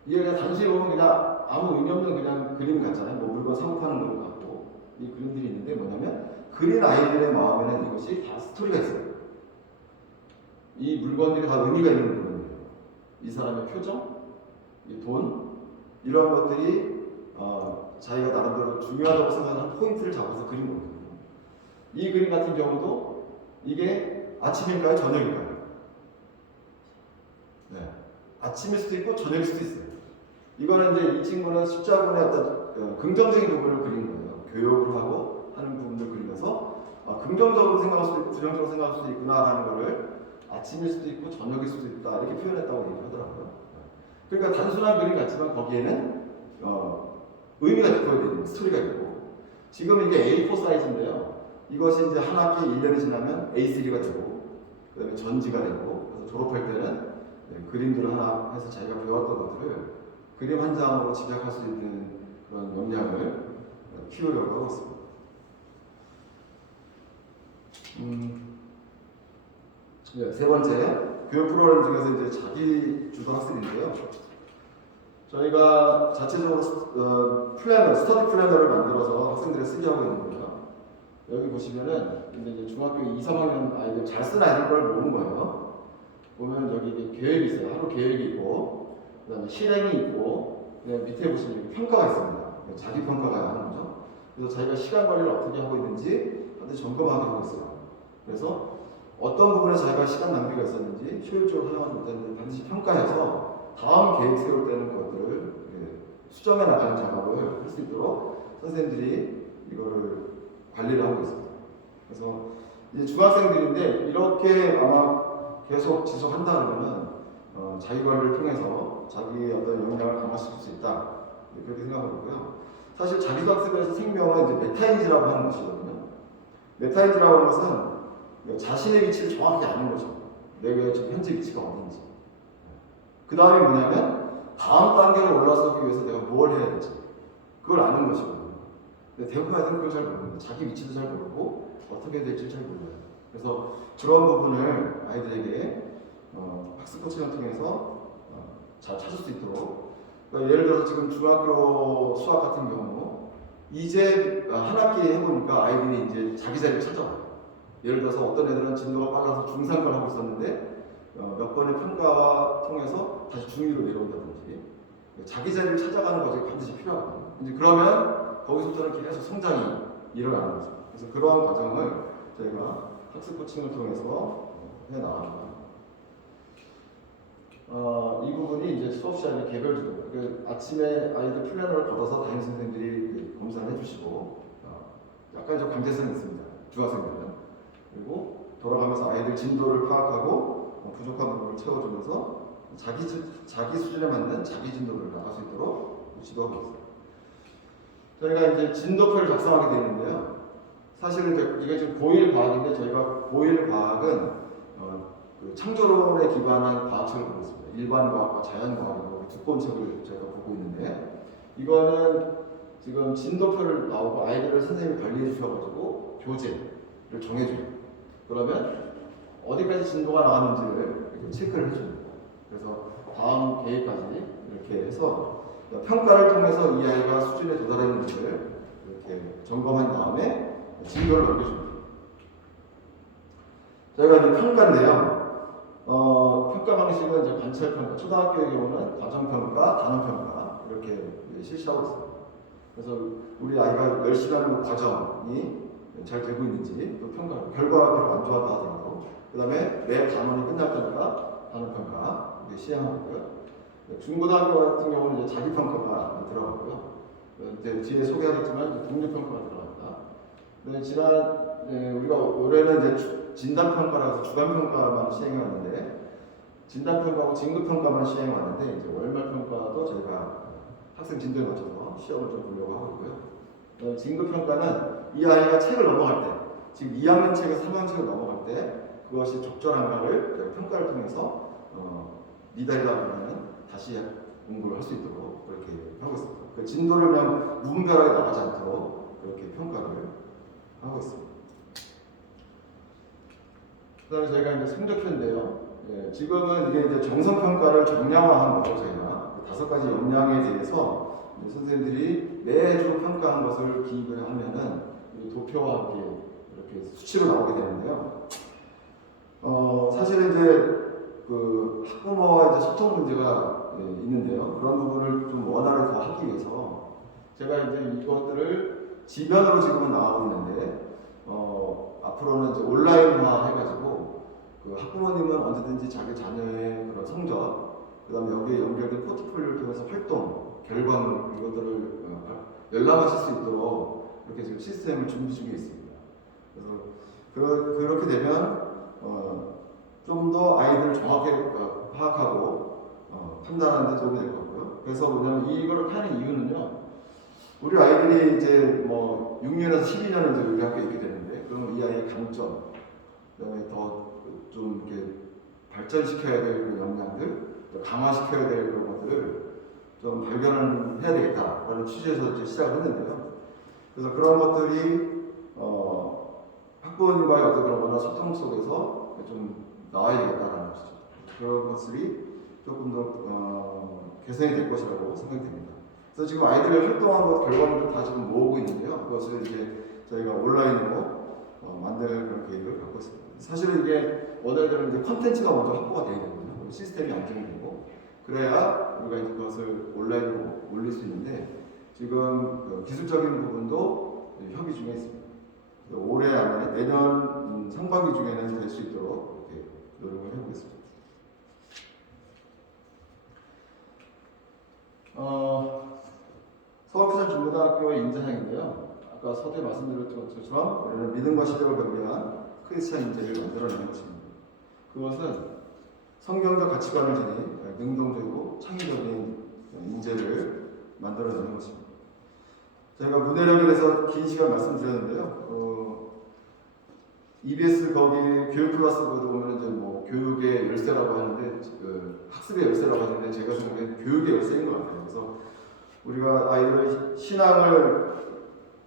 이게 그냥 단순히 보면 그냥 아무 의미 없는 그냥 그림 같잖아요. 뭐 물건 사고 파는 것 같고 이 그림들이 있는데 뭐냐면 그린 아이들의 마음에는 이것이 다 스토리가 있어요. 이 물건들이 다 의미가 있는 물건이에요. 이 사람의 표정, 이 돈 이런 것들이 자기가 나름대로 중요하다고 생각하는 포인트를 잡아서 그린 거거든요. 이 그림 같은 경우도 이게 아침일까요? 저녁일까요? 네. 아침일 수도 있고 저녁일 수도 있어요. 이거는 이제 이 친구는 십자군의 어떤 긍정적인 부분을 그린 거예요. 교육을 하고 하는 부분을 그리면서 긍정적으로 생각할 수도 있고 부정적으로 생각할 수도 있구나라는 거를 아침일 수도 있고 저녁일 수도 있다 이렇게 표현했다고 얘기하더라고요. 그러니까 단순한 그림 같지만 거기에는 의미가 들어야 되는 스토리가 있고 지금 이게 A4 사이즈인데요. 이것이 이제 한 학기 1년이 지나면 A3가 되고 그 다음에 전지가 되고 그래서 졸업할 때는 그림들을 하나 해서 자기가 배웠던 것들을 그림 한 장으로 집약할 수 있는 그런 역량을 키우려고 하고 있습니다. 세 번째, 교육 프로그램 중에서 이제 자기 주도 학습인데요. 저희가 자체적으로 스터디 플래너를 만들어서 학생들이 쓰게 하고 있는 거예요. 여기 보시면은 이제 중학교 2, 3학년 아이들 잘 쓰는 아이들 걸 모은 거예요. 보면 여기 계획이 있어요. 하루 계획이 있고, 그 다음에 실행이 있고, 그다음에 밑에 보시면 평가가 있습니다. 자기 평가가 하는 거죠. 그래서 자기가 시간 관리를 어떻게 하고 있는지 반드시 점검하게 하고 있어요. 그래서 어떤 부분에 자기가 시간 낭비가 있었는지 효율적으로 사용하지 못했는지 반드시 평가해서 다음 계획 세울 때는 그것들을 수정해 나가는 작업을 할 수 있도록 선생님들이 이거를 관리를 하고 있습니다. 그래서 이제 중학생들인데 이렇게 아마 계속 지속한다 그러면은 자기 관리를 통해서 자기의 어떤 역량을 강화시킬 수 있다 그렇게 생각하고 있고요. 사실 자기학습에서 생명은 이제 메타인지라고 하는 것이거든요. 메타인지라고 하는 것은 자신의 위치를 정확히 아는 거죠. 내가 지금 현재 위치가 어딘지. 그 다음에 뭐냐면 다음 단계로 올라서기 위해서 내가 뭘 해야 될지 그걸 아는 것이거든요. 근데 대부분 아이들은 그걸 잘 모릅니다. 자기 위치도 잘 모르고 어떻게 될지 잘 몰라요. 그래서 그런 부분을 아이들에게 학습 코칭을 통해서 잘 찾을 수 있도록 그러니까 예를 들어서 지금 중학교 수학 같은 경우 이제 한 학기 해보니까 아이들이 이제 자기 자리를 찾아와요. 예를 들어서 어떤 애들은 진도가 빨라서 중3을 하고 있었는데 몇 번의 평가와 통해서 다시 중2로 내려온다든지 자기 자리를 찾아가는 과정이 반드시 필요하거든요. 이제 그러면 거기서부터는 계속 성장이 일어나는 거죠. 그래서 그러한 과정을 저희가 학습 코칭을 통해서 해나갑니다. 이 부분이 이제 수업 시간에 개별주도. 아침에 아이들 플래너를 걷어서 담임 선생님들이 검사를 해주시고 약간 좀 강제성이 있습니다. 중학생들은. 그리고 돌아가면서 아이들 진도를 파악하고 부족한 부분을 채워주면서 자기 수준에 맞는 자기 진도를 나갈 수 있도록 지도하고 있습니다. 저희가 이제 진도표를 작성하게 되어 있는데요. 사실은 이게 지금 고1 과학인데 저희가 고1 과학은 그 창조론에 기반한 과학책을 보고 있습니다. 일반 과학과 자연 과학이라고 두 권 책을 저희가 보고 있는데 이거는 지금 진도표를 나오고 아이들을 선생님이 관리해 주셔가지고 교재를 정해줘요. 그러면 어디까지 진도가 나가는지를 이렇게 체크를 해줍니다. 그래서 다음 계획까지 이렇게 해서 평가를 통해서 이 아이가 수준에 도달했는지를 이렇게 점검한 다음에 진도를 넘겨줍니다. 저희가 이제 평가인데요. 평가 방식은 이제 관찰평가, 초등학교의 경우는 과정평가, 단원평가 이렇게 실시하고 있습니다. 그래서 우리 아이가 열심히 하는 과정이 잘 되고 있는지 또 평가, 결과가 비록 안 좋았다 하더라도 그 다음에 매 단원이 끝날 때마다 단원평가 시행하고 있고요. 중고등학교 같은 경우는 이제 자기평가가 들어가고요. 이제 뒤에 소개하겠지만 독립평가가 들어갑니다. 지난 우리가 올해는 이제 진단평가라고 해서 주간평가만 시행해 왔는데, 진단평가하고 진급평가만 시행해 왔는데, 이제 월말평가도 저희가 학생 진도에 맞춰서 시험을 좀 보려고 하고 있고요. 진급평가는 이 아이가 책을 넘어갈 때, 지금 2학년 책을 3학년 책을 넘어갈 때 그것이 적절한가를 평가를 통해서 미달이다 보면 다시 공부를 할 수 있도록 그렇게 하고 있습니다. 그 진도를 그냥 무분별하게 나가지 않도록 그렇게 평가를 하고 있습니다. 그다음에 저희가 이제 성적표인데요. 예, 지금은 이게 이제 정성평가를 정량화한 거고, 저희가 5가지 역량에 대해서 선생님들이 매주 평가한 것을 기입을 하면은 도표와 함께 이렇게 수치로 나오게 되는데요. 사실은 이제 그 학부모와 이제 소통 문제가 있는데요. 그런 부분을 좀 원활하게 더 하기 위해서 제가 이제 이것들을 지면으로 지금은 나오고 있는데, 앞으로는 이제 온라인화 해가지고 그 학부모님은 언제든지 자기 자녀의 그런 성적, 그다음에 여기에 연결된 포트폴리오를 통해서 활동, 결과물 이것들을 열람하실 수 있도록 이렇게 지금 시스템을 준비 중에 있습니다. 그래서 그렇게 되면 좀 더 아이들을 정확하게 파악하고 판단하는 데 도움이 될 것 같고요. 그래서 뭐냐면 이걸 하는 이유는요. 우리 아이들이 이제 뭐 6년에서 12년을 이제 우리 학교에 있게 되는데, 그러면 이 아이의 강점, 그다음에 더 좀 이렇게 발전시켜야 될 그런 역량들, 강화시켜야 될 그런 것들을 좀 발견을 해야 되겠다라는 취지에서 이제 시작을 했는데요. 그래서 그런 것들이 학부모님과의 어떤 그런 문화 소통 속에서 좀 나와야 되겠다라는 것이죠. 그런 것들이 조금 더 개선이 될 것이라고 생각이 됩니다. 그래서 지금 아이들이 활동한 것 결과물을 다 지금 모으고 있는데요. 그것을 이제 저희가 온라인으로 만들 그런 계획을 갖고 있습니다. 사실은 이게 원활대로 이제 컨텐츠가 먼저 확보가 되어야 되거든요. 시스템이 안정이 되고, 그래야 우리가 이제 그것을 온라인으로 올릴 수 있는데, 지금 그 기술적인 부분도 협의 중에 있습니다. 올해 안에 내년 상반기 중에는 될 수 있도록 이렇게 노력을 해보겠습니다. 서울크리스찬중고등학교의 인재상인데요. 아까 서두에 말씀드렸던 것처럼 우리는 믿음과 실력을 겸비한 크리스찬 인재를 만들어내는 것입니다. 그것은 성경적 가치관을 지닌 능동적이고 창의적인 인재를 만들어내는 것입니다. 저희가 문해력에 대해서 긴 시간 말씀드렸는데요. EBS 거기 교육 클래스 보면 이제 뭐 교육의 열쇠라고 하는데, 그 학습의 열쇠라고 하는데, 제가 생각하기엔 교육의 열쇠인 것 같아요. 그래서 우리가 아이들의 신앙을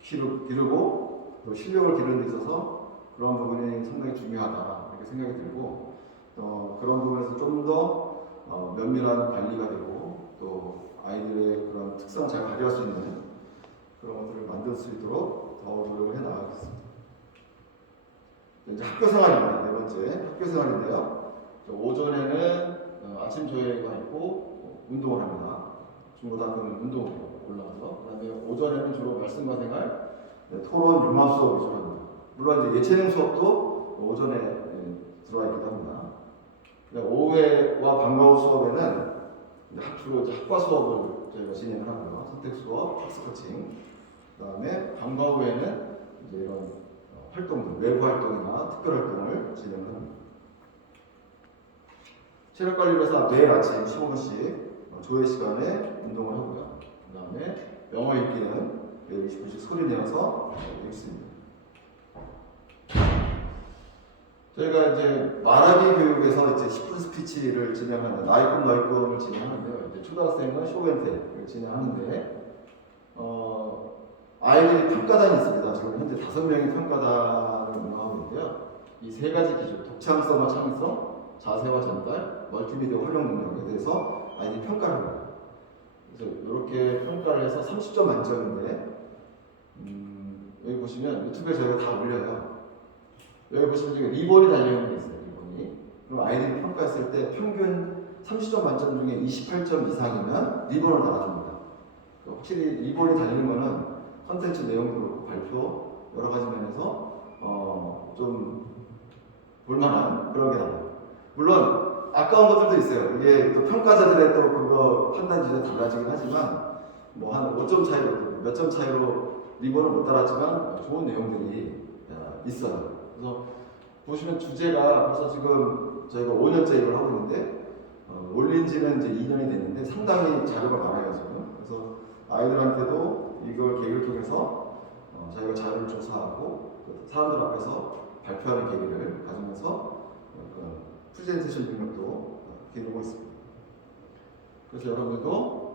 기르고 또 실력을 기르는 데 있어서 그런 부분이 상당히 중요하다 이렇게 생각이 들고, 그런 부분에서 좀 더 면밀한 관리가 되고 또 아이들의 그런 특성을 잘 발휘할 수 있는 그런 것들을 만들 수 있도록 더 노력을 해 나가겠습니다. 이제 학교 생활입니다. 네 번째 학교 생활인데요. 오전에는 아침 조회가 있고 운동을 합니다. 중고등학교는 운동을 올라가서, 그다음에 오전에는 주로 말씀과 생활, 토론, 융합 수업 위주로 합니다. 물론 이제 예체능 수업도 오전에 들어와 있기도 합니다. 오후와 방과 후 수업에는 주로 학과 수업을 저희가 진행을 하고요. 선택 수업, 학습 코칭. 그다음에 방과 후에는 이제 이런 활동들, 외부 활동이나 특별 활동을 진행을 합니다. 체력 관리를 위해서 매일 아침 15분씩 조회 시간에 운동을 하고요. 그다음에 영어 읽기는 매일 20분씩 소리 내어서 읽습니다. 저희가 이제 말하기 교육에서 이제 10분 스피치를 진행하는 나의 꿈 너의 꿈을 진행하는데요. 이제 초등학생은 쇼멘트를 진행하는데, 아이들이 평가단이 있습니다. 지금 현재 5명의 평가단을 운영하고 있는데요. 이 3가지 기준, 독창성과 창의성, 자세와 전달, 멀티미디어 활용 능력에 대해서 아이들이 평가를 합니다. 그래서 이렇게 평가를 해서 30점 만점인데, 여기 보시면 유튜브에 저희가 다 올려요. 여기 보시면 지금 리본이 달려있는 게 있어요. 리본이. 그럼 아이들이 평가했을 때 평균 30점 만점 중에 28점 이상이면 리본을 달아줍니다. 확실히 리본이 달리는 거는 컨텐츠 내용도 그렇고 발표 여러 가지 면에서 좀 볼만한 그런 게 나와요. 물론 아까운 것들도 있어요. 이게 또 평가자들의 또 그거 판단 기준이 달라지긴 하지만, 뭐 한 5점 차이로, 몇 점 차이로 리본을 못 달았지만 좋은 내용들이 있어요. 그래서 보시면 주제가 벌써 지금 저희가 5년째 이걸 하고 있는데 올린 지는 이제 2년이 됐는데 상당히 자료가 많아요 지금. 그래서 아이들한테도 이걸 계기를 통해서 저희가 자료를 조사하고 그 사람들 앞에서 발표하는 계기를 가지면서 프레젠테이션 능력도 기르고 있습니다. 그래서 여러분들도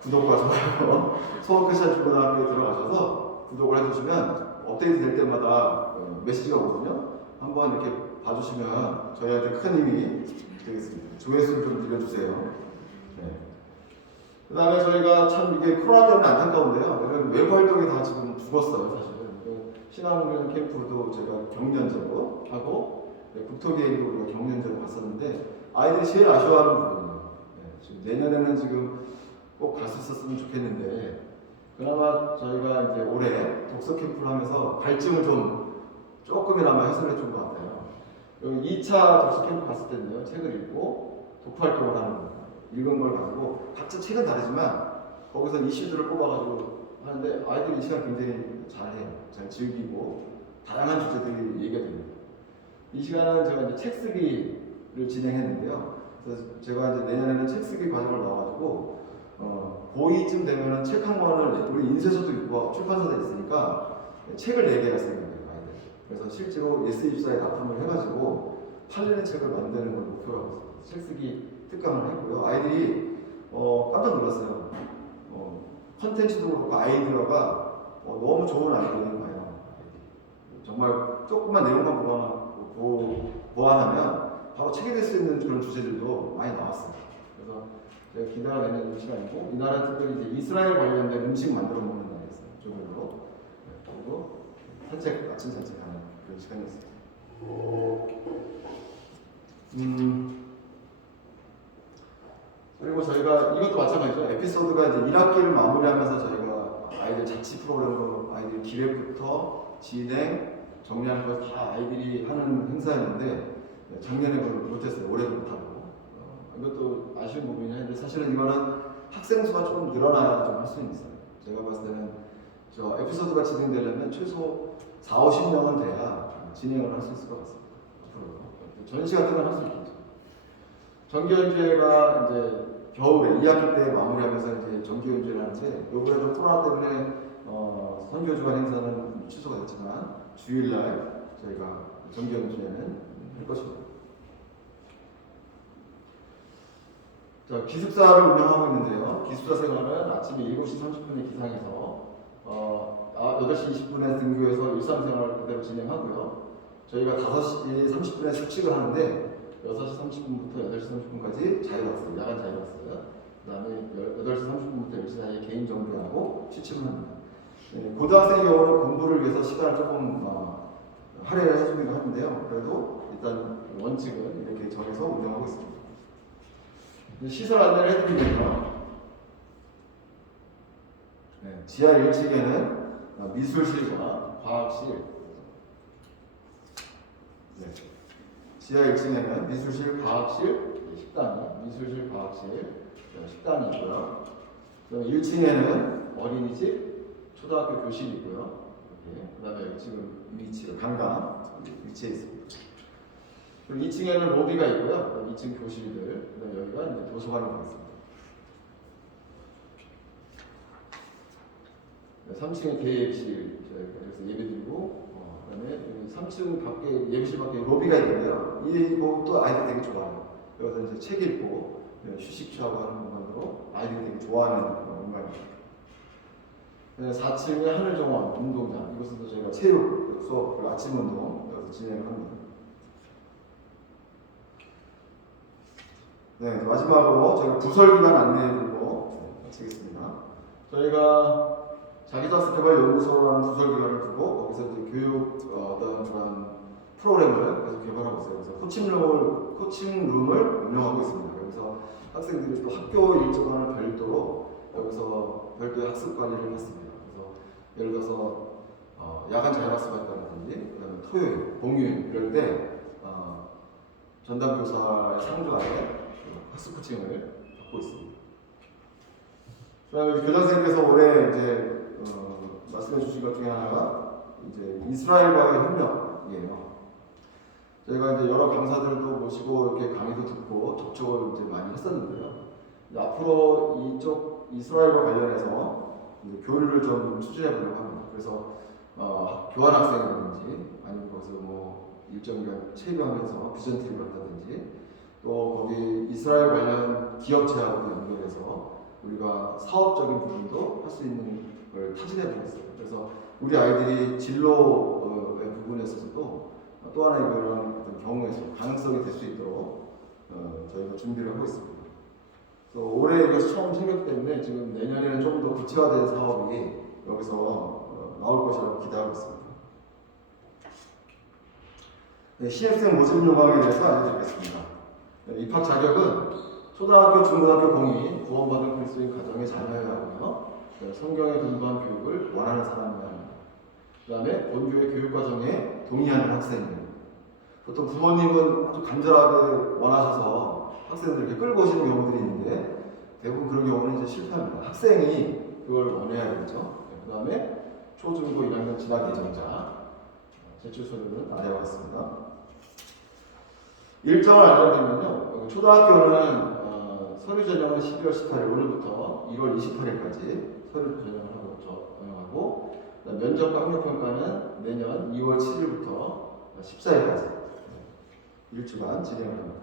구독과 좋아요, 소원크리스천 중고등학교에 들어가셔서 구독을 해주시면 업데이트 될 때마다 메시지가 오거든요. 한번 이렇게 봐주시면 저희한테 큰 힘이 되겠습니다. 조회수를 좀 늘려주세요. 네. 그 다음에 저희가 참 이게 코로나 때문에 안타까운데요. 외부 활동이 다 지금 죽었어요, 사실은. 신앙훈련 캠프도 제가 경연제로 하고, 국토기행도 우리가 경연제로 갔었는데, 아이들이 제일 아쉬워하는 부분이에요. 네. 지금 내년에는 지금 꼭 갈 수 있었으면 좋겠는데, 그나마 저희가 이제 올해 독서 캠프를 하면서 갈증을 좀 조금이나마 해소를 해준 것 같아요. 여기 2차 독서 캠프 갔을 때는요, 책을 읽고 독후 활동을 하는 거예요. 읽은 걸 가지고 각자 책은 다르지만 거기서 이슈들을 뽑아가지고 하는데 아이들이 이 시간 굉장히 잘해요. 잘 즐기고 다양한 주제들이 얘기가 됩니다. 이 시간은 제가 이제 책 쓰기를 진행했는데요. 그래서 제가 이제 내년에는 책 쓰기 과정을 넣어가지고 고2쯤 되면은 책 한 권을 우리 인쇄소도 있고 출판사도 있으니까 책을 4개가 쓰는 거예요, 아이들. 그래서 실제로 예스24에 납품을 해가지고 팔리는 책을 만드는 걸 목표로 하고 있습니다. 책 쓰기 특강을 했고요. 아이들이 깜짝 놀랐어요. 컨텐츠도 그렇고 아이디어가 너무 좋은 아이디어인 거예요. 정말 조금만 내용만 보완하면 바로 책이 될 수 있는 그런 주제들도 많이 나왔어요. 그래서 제가 기대가 되는 시간이고, 이날은 특별히 이제 이스라엘 관련된 음식 만들어 먹는 날이었어요. 조별로. 그리고 아침 산책하는 그런 시간이었어요. 그리고 저희가 이것도 마찬가지죠. 에피소드가 이제 1학기를 마무리하면서 저희가 아이들 자치 프로그램으로 아이들 기획부터 진행, 정리하는 걸 다 아이들이 하는 행사였는데 작년에 그걸 못했어요. 올해도 못하고. 이것도 아쉬운 부분이긴 한데 사실은 이거는 학생 수가 조금 늘어나야 좀 할 수 있어요. 제가 봤을 때는 저 에피소드가 진행되려면 최소 4, 50명은 돼야 진행을 할 수 있을 것 같습니다. 앞으로 전시 같은 건 할 수 있겠죠. 정기연주회가 이제 겨울에 2학기 때 마무리하면서 이제 정기연주회를 하는데 요번에도 코로나 때문에 선교 주간 행사는 취소가 됐지만 주일날 저희가 정기연주회는 할 것입니다. 자, 기숙사를 운영하고 있는데요. 기숙사 생활은 아침에 7시 30분에 기상해서 8시 20분에 등교해서 일상생활 그대로 진행하고요. 저희가 5시 30분에 숙식을 하는데 6시 30분부터 8시 30분까지 자율학습, 야간 자율학습. 그 다음에 8시 30분부터 10시 사이에 개인 정비하고 취침을 합니다. 고등학생의 경우는 공부를 위해서 시간을 조금 할애를 해주기도 하는데요. 그래도 일단 원칙은 이렇게 정해서 운영하고 있습니다. 시설 안내를 해드리면요. 지하 1층에는 미술실과 과학실, 지하 1층에는 미술실, 과학실, 미술실, 과학실, 식당이 있고요. 1층에는 어린이집, 초등학교 교실이 있고요. 그 다음에 여기 지금 위치가 강당 위치해 있습니다. 그리고 2층에는 로비가 있고요. 2층 교실들, 그 다음에 여기가 이제 도서관이 되겠습니다. 3층에 계획실, 그래서 예배드리고, 그 다음에 3층 밖에, 예배실 밖에 로비가 있는데요. 이 부분도 아이들 되게 좋아해요. 여기서 이제 책 읽고, 휴식 취하고 하는 공간으로 아이들이 되게 좋아하는 공간입니다. 4층에 하늘정원 운동장, 이곳에서 저희가 체육 수업, 아침 운동 여기서 진행을 합니다. 네, 마지막으로 저희가 부설기관 안내해드리고 마치겠습니다. 저희가 자기자습개발연구소라는 부설기관을 두고 거기서 이제 교육 어떤 그런 프로그램을 계속 개발하고 있어요. 그래서 코칭룸을 운영하고 있습니다. 그래서 학생들이 또 학교 일정과는 별도로 여기서 별도의 학습 관리를 받습니다. 그래서 예를 들어서 야간 자율학습 활동이라든지 그다음에 토요일, 공휴일 이럴 때 전담 교사의 상주하에 학습 코칭을 받고 있습니다. 그다음에 교장선생님께서 올해 이제 말씀해 주신 것 중에 하나가 이제 이스라엘과의 협력이에요. 저희가 이제 여러 강사들도 모시고 이렇게 강의도 듣고 접촉을 이제 많이 했었는데요. 이제 앞으로 이쪽 이스라엘과 관련해서 이제 교류를 좀 추진해 보려고 합니다. 그래서 교환 학생이라든지 아니면 거기서 뭐 일정 기간 체류하면서 비전트립을 한다든지 또 거기 이스라엘 관련 기업체하고도 연결해서 우리가 사업적인 부분도 할 수 있는 걸 타진해 보겠어요. 그래서 우리 아이들이 진로의 부분에 있어서도 또 하나의 그런 어떤 경우에서 가능성이 될 수 있도록 저희가 준비를 하고 있습니다. 그래서 올해 이것이 처음 생겼기 때문에 지금 내년에는 좀 더 구체화된 사업이 여기서 나올 것이라고 기대하고 있습니다. 네, 신입생 모집 요강에 대해서 알려드리겠습니다. 네, 입학 자격은 초등학교, 중고등학교 공이 구원받은 그리스도인 가정의 자녀여야 하고요. 네, 성경에 근거한 교육을 원하는 사람이어야 합니다. 그 다음에 본교의 교육과정에 동의하는 학생입니다. 보통 부모님은 아주 간절하게 원하셔서 학생들을 이렇게 끌고 오시는 경우들이 있는데 대부분 그런 경우는 이제 실패합니다. 학생이 그걸 원해야 되죠. 그 다음에 초, 중, 고 1학년 진학 예정자 제출 서류는 아래와 같습니다. 일정을 알려드리면요. 초등학교는 서류 전형은 12월 18일 오늘부터 1월 28일까지 서류 전형을 전형하고 면접과 학력평가는 내년 2월 7일부터 14일까지 일주간 진행을 합니다.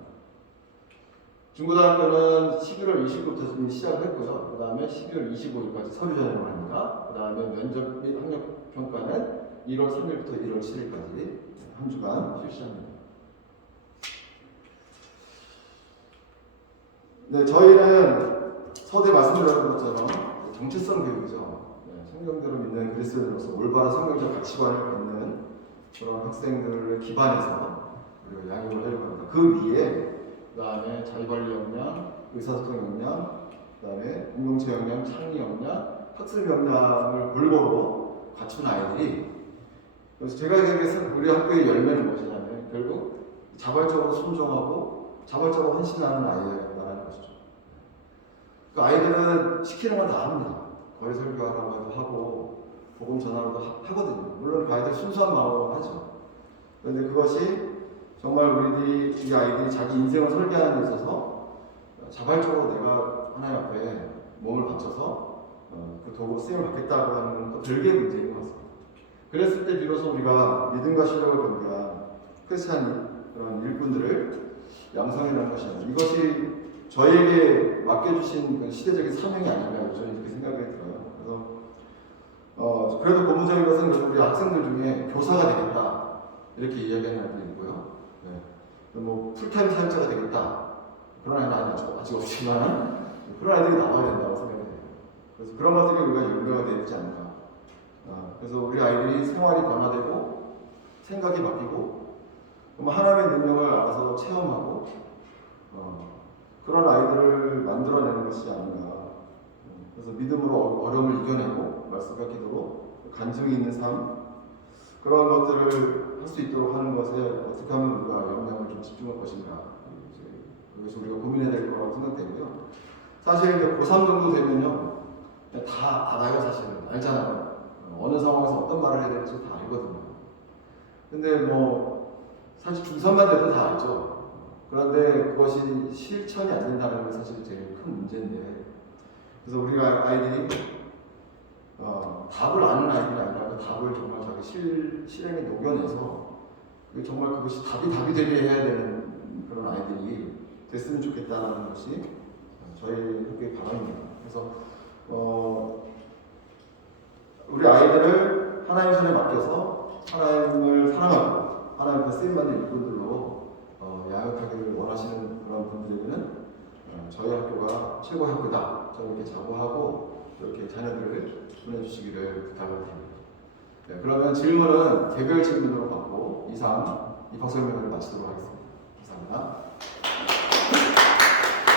중고등학교는 11월 20일부터 이미 시작을 했고요. 그 다음에 12월 25일까지 서류 전형을 합니다. 그 다음에 면접 및 학력평가는 1월 3일부터 1월 7일까지 한 주간 실시합니다. 네, 저희는 서두에 말씀드렸던 것처럼 정체성 교육이죠. 네, 성경대로 믿는 그리스도인으로서 올바른 성경적 가치관을 갖는 그런 학생들을 기반해서 우리가 양육을 하려고 합니다. 그 위에 그 다음에 자기관리 역량, 의사소통 역량, 그 다음에 공동체 역량, 창의 역량, 학습 역량을 골고루 갖춘 아이들이 그래서 제가 얘기해서 우리 학교의 열매는 무엇이냐면 결국 자발적으로 순종하고 자발적으로 헌신하는 아이라는 것이죠. 그 아이들은 시키는 건 다 합니다. 거리 설교하라고 하고 복음 전하라고 하거든요. 물론 그 아이들 순수한 마음으로 하죠. 그런데 그것이 정말 이 아이들이 자기 인생을 설계하는 데 있어서 자발적으로 내가 하나님 앞에 몸을 바쳐서 그 도구 쓰임을 받겠다고 하는 건 또 별개의 문제인 것 같습니다. 그랬을 때 비로소 우리가 믿음과 신뢰를 견고한 크리스찬 그런 일꾼들을 양성해내는 것이다. 이것이 저희에게 맡겨주신 그 시대적인 사명이 아닌가 저는 이렇게 생각이 들어요. 그래서 그래도 고무적인 것은 우리 학생들 중에 교사가 되겠다 이렇게 이야기하는 애들이 있고요. 네. 뭐 풀타임 사역자가 되겠다 그런 아이는 아직 없지만 그런 아이들이 나와야 된다고 생각해요. 그래서 그런 것들이 우리가 연결가 되지 않을까. 그래서 우리 아이들이 생활이 변화되고 생각이 바뀌고 하나님의 능력을 알아서 체험하고 그런 아이들을 만들어내는 것이 아닌가. 그래서 믿음으로 어려움을 이겨내고 말씀과 기도로 간증이 있는 삶 그런 것들을 할 수 있도록 하는 것에 어떻게 하면 우리가 역량을 좀 집중할 것인가. 그것이 우리가 고민해야 될 거라고 생각되고요. 사실 이제 고3 정도 되면요. 다 알아요, 사실은. 알잖아요. 어느 상황에서 어떤 말을 해야 될지 다 알거든요. 근데 뭐, 사실 중3만 돼도 다 알죠. 그런데 그것이 실천이 안 된다는 게 사실 제일 큰 문제인데. 그래서 우리가 아이들이 답을 아는 아이들이 아니라 그 답을 정말 자기 실행에 녹여내서 정말 그것이 답이 되게 해야 되는 그런 아이들이 됐으면 좋겠다는 것이 저희 학교의 바람입니다. 그래서 우리 아이들을 하나님 손에 맡겨서 하나님을 사랑하고 하나님께 쓰임받는 일꾼들로 양육하기를 원하시는 그런 분들에게는 저희 학교가 최고의 학교다. 저는 이렇게 자부하고 이렇게 자녀들을 보내주시기를 부탁을 드립니다. 네, 그러면 질문은 개별 질문으로 받고 이상 입학 설명을 마치도록 하겠습니다. 감사합니다.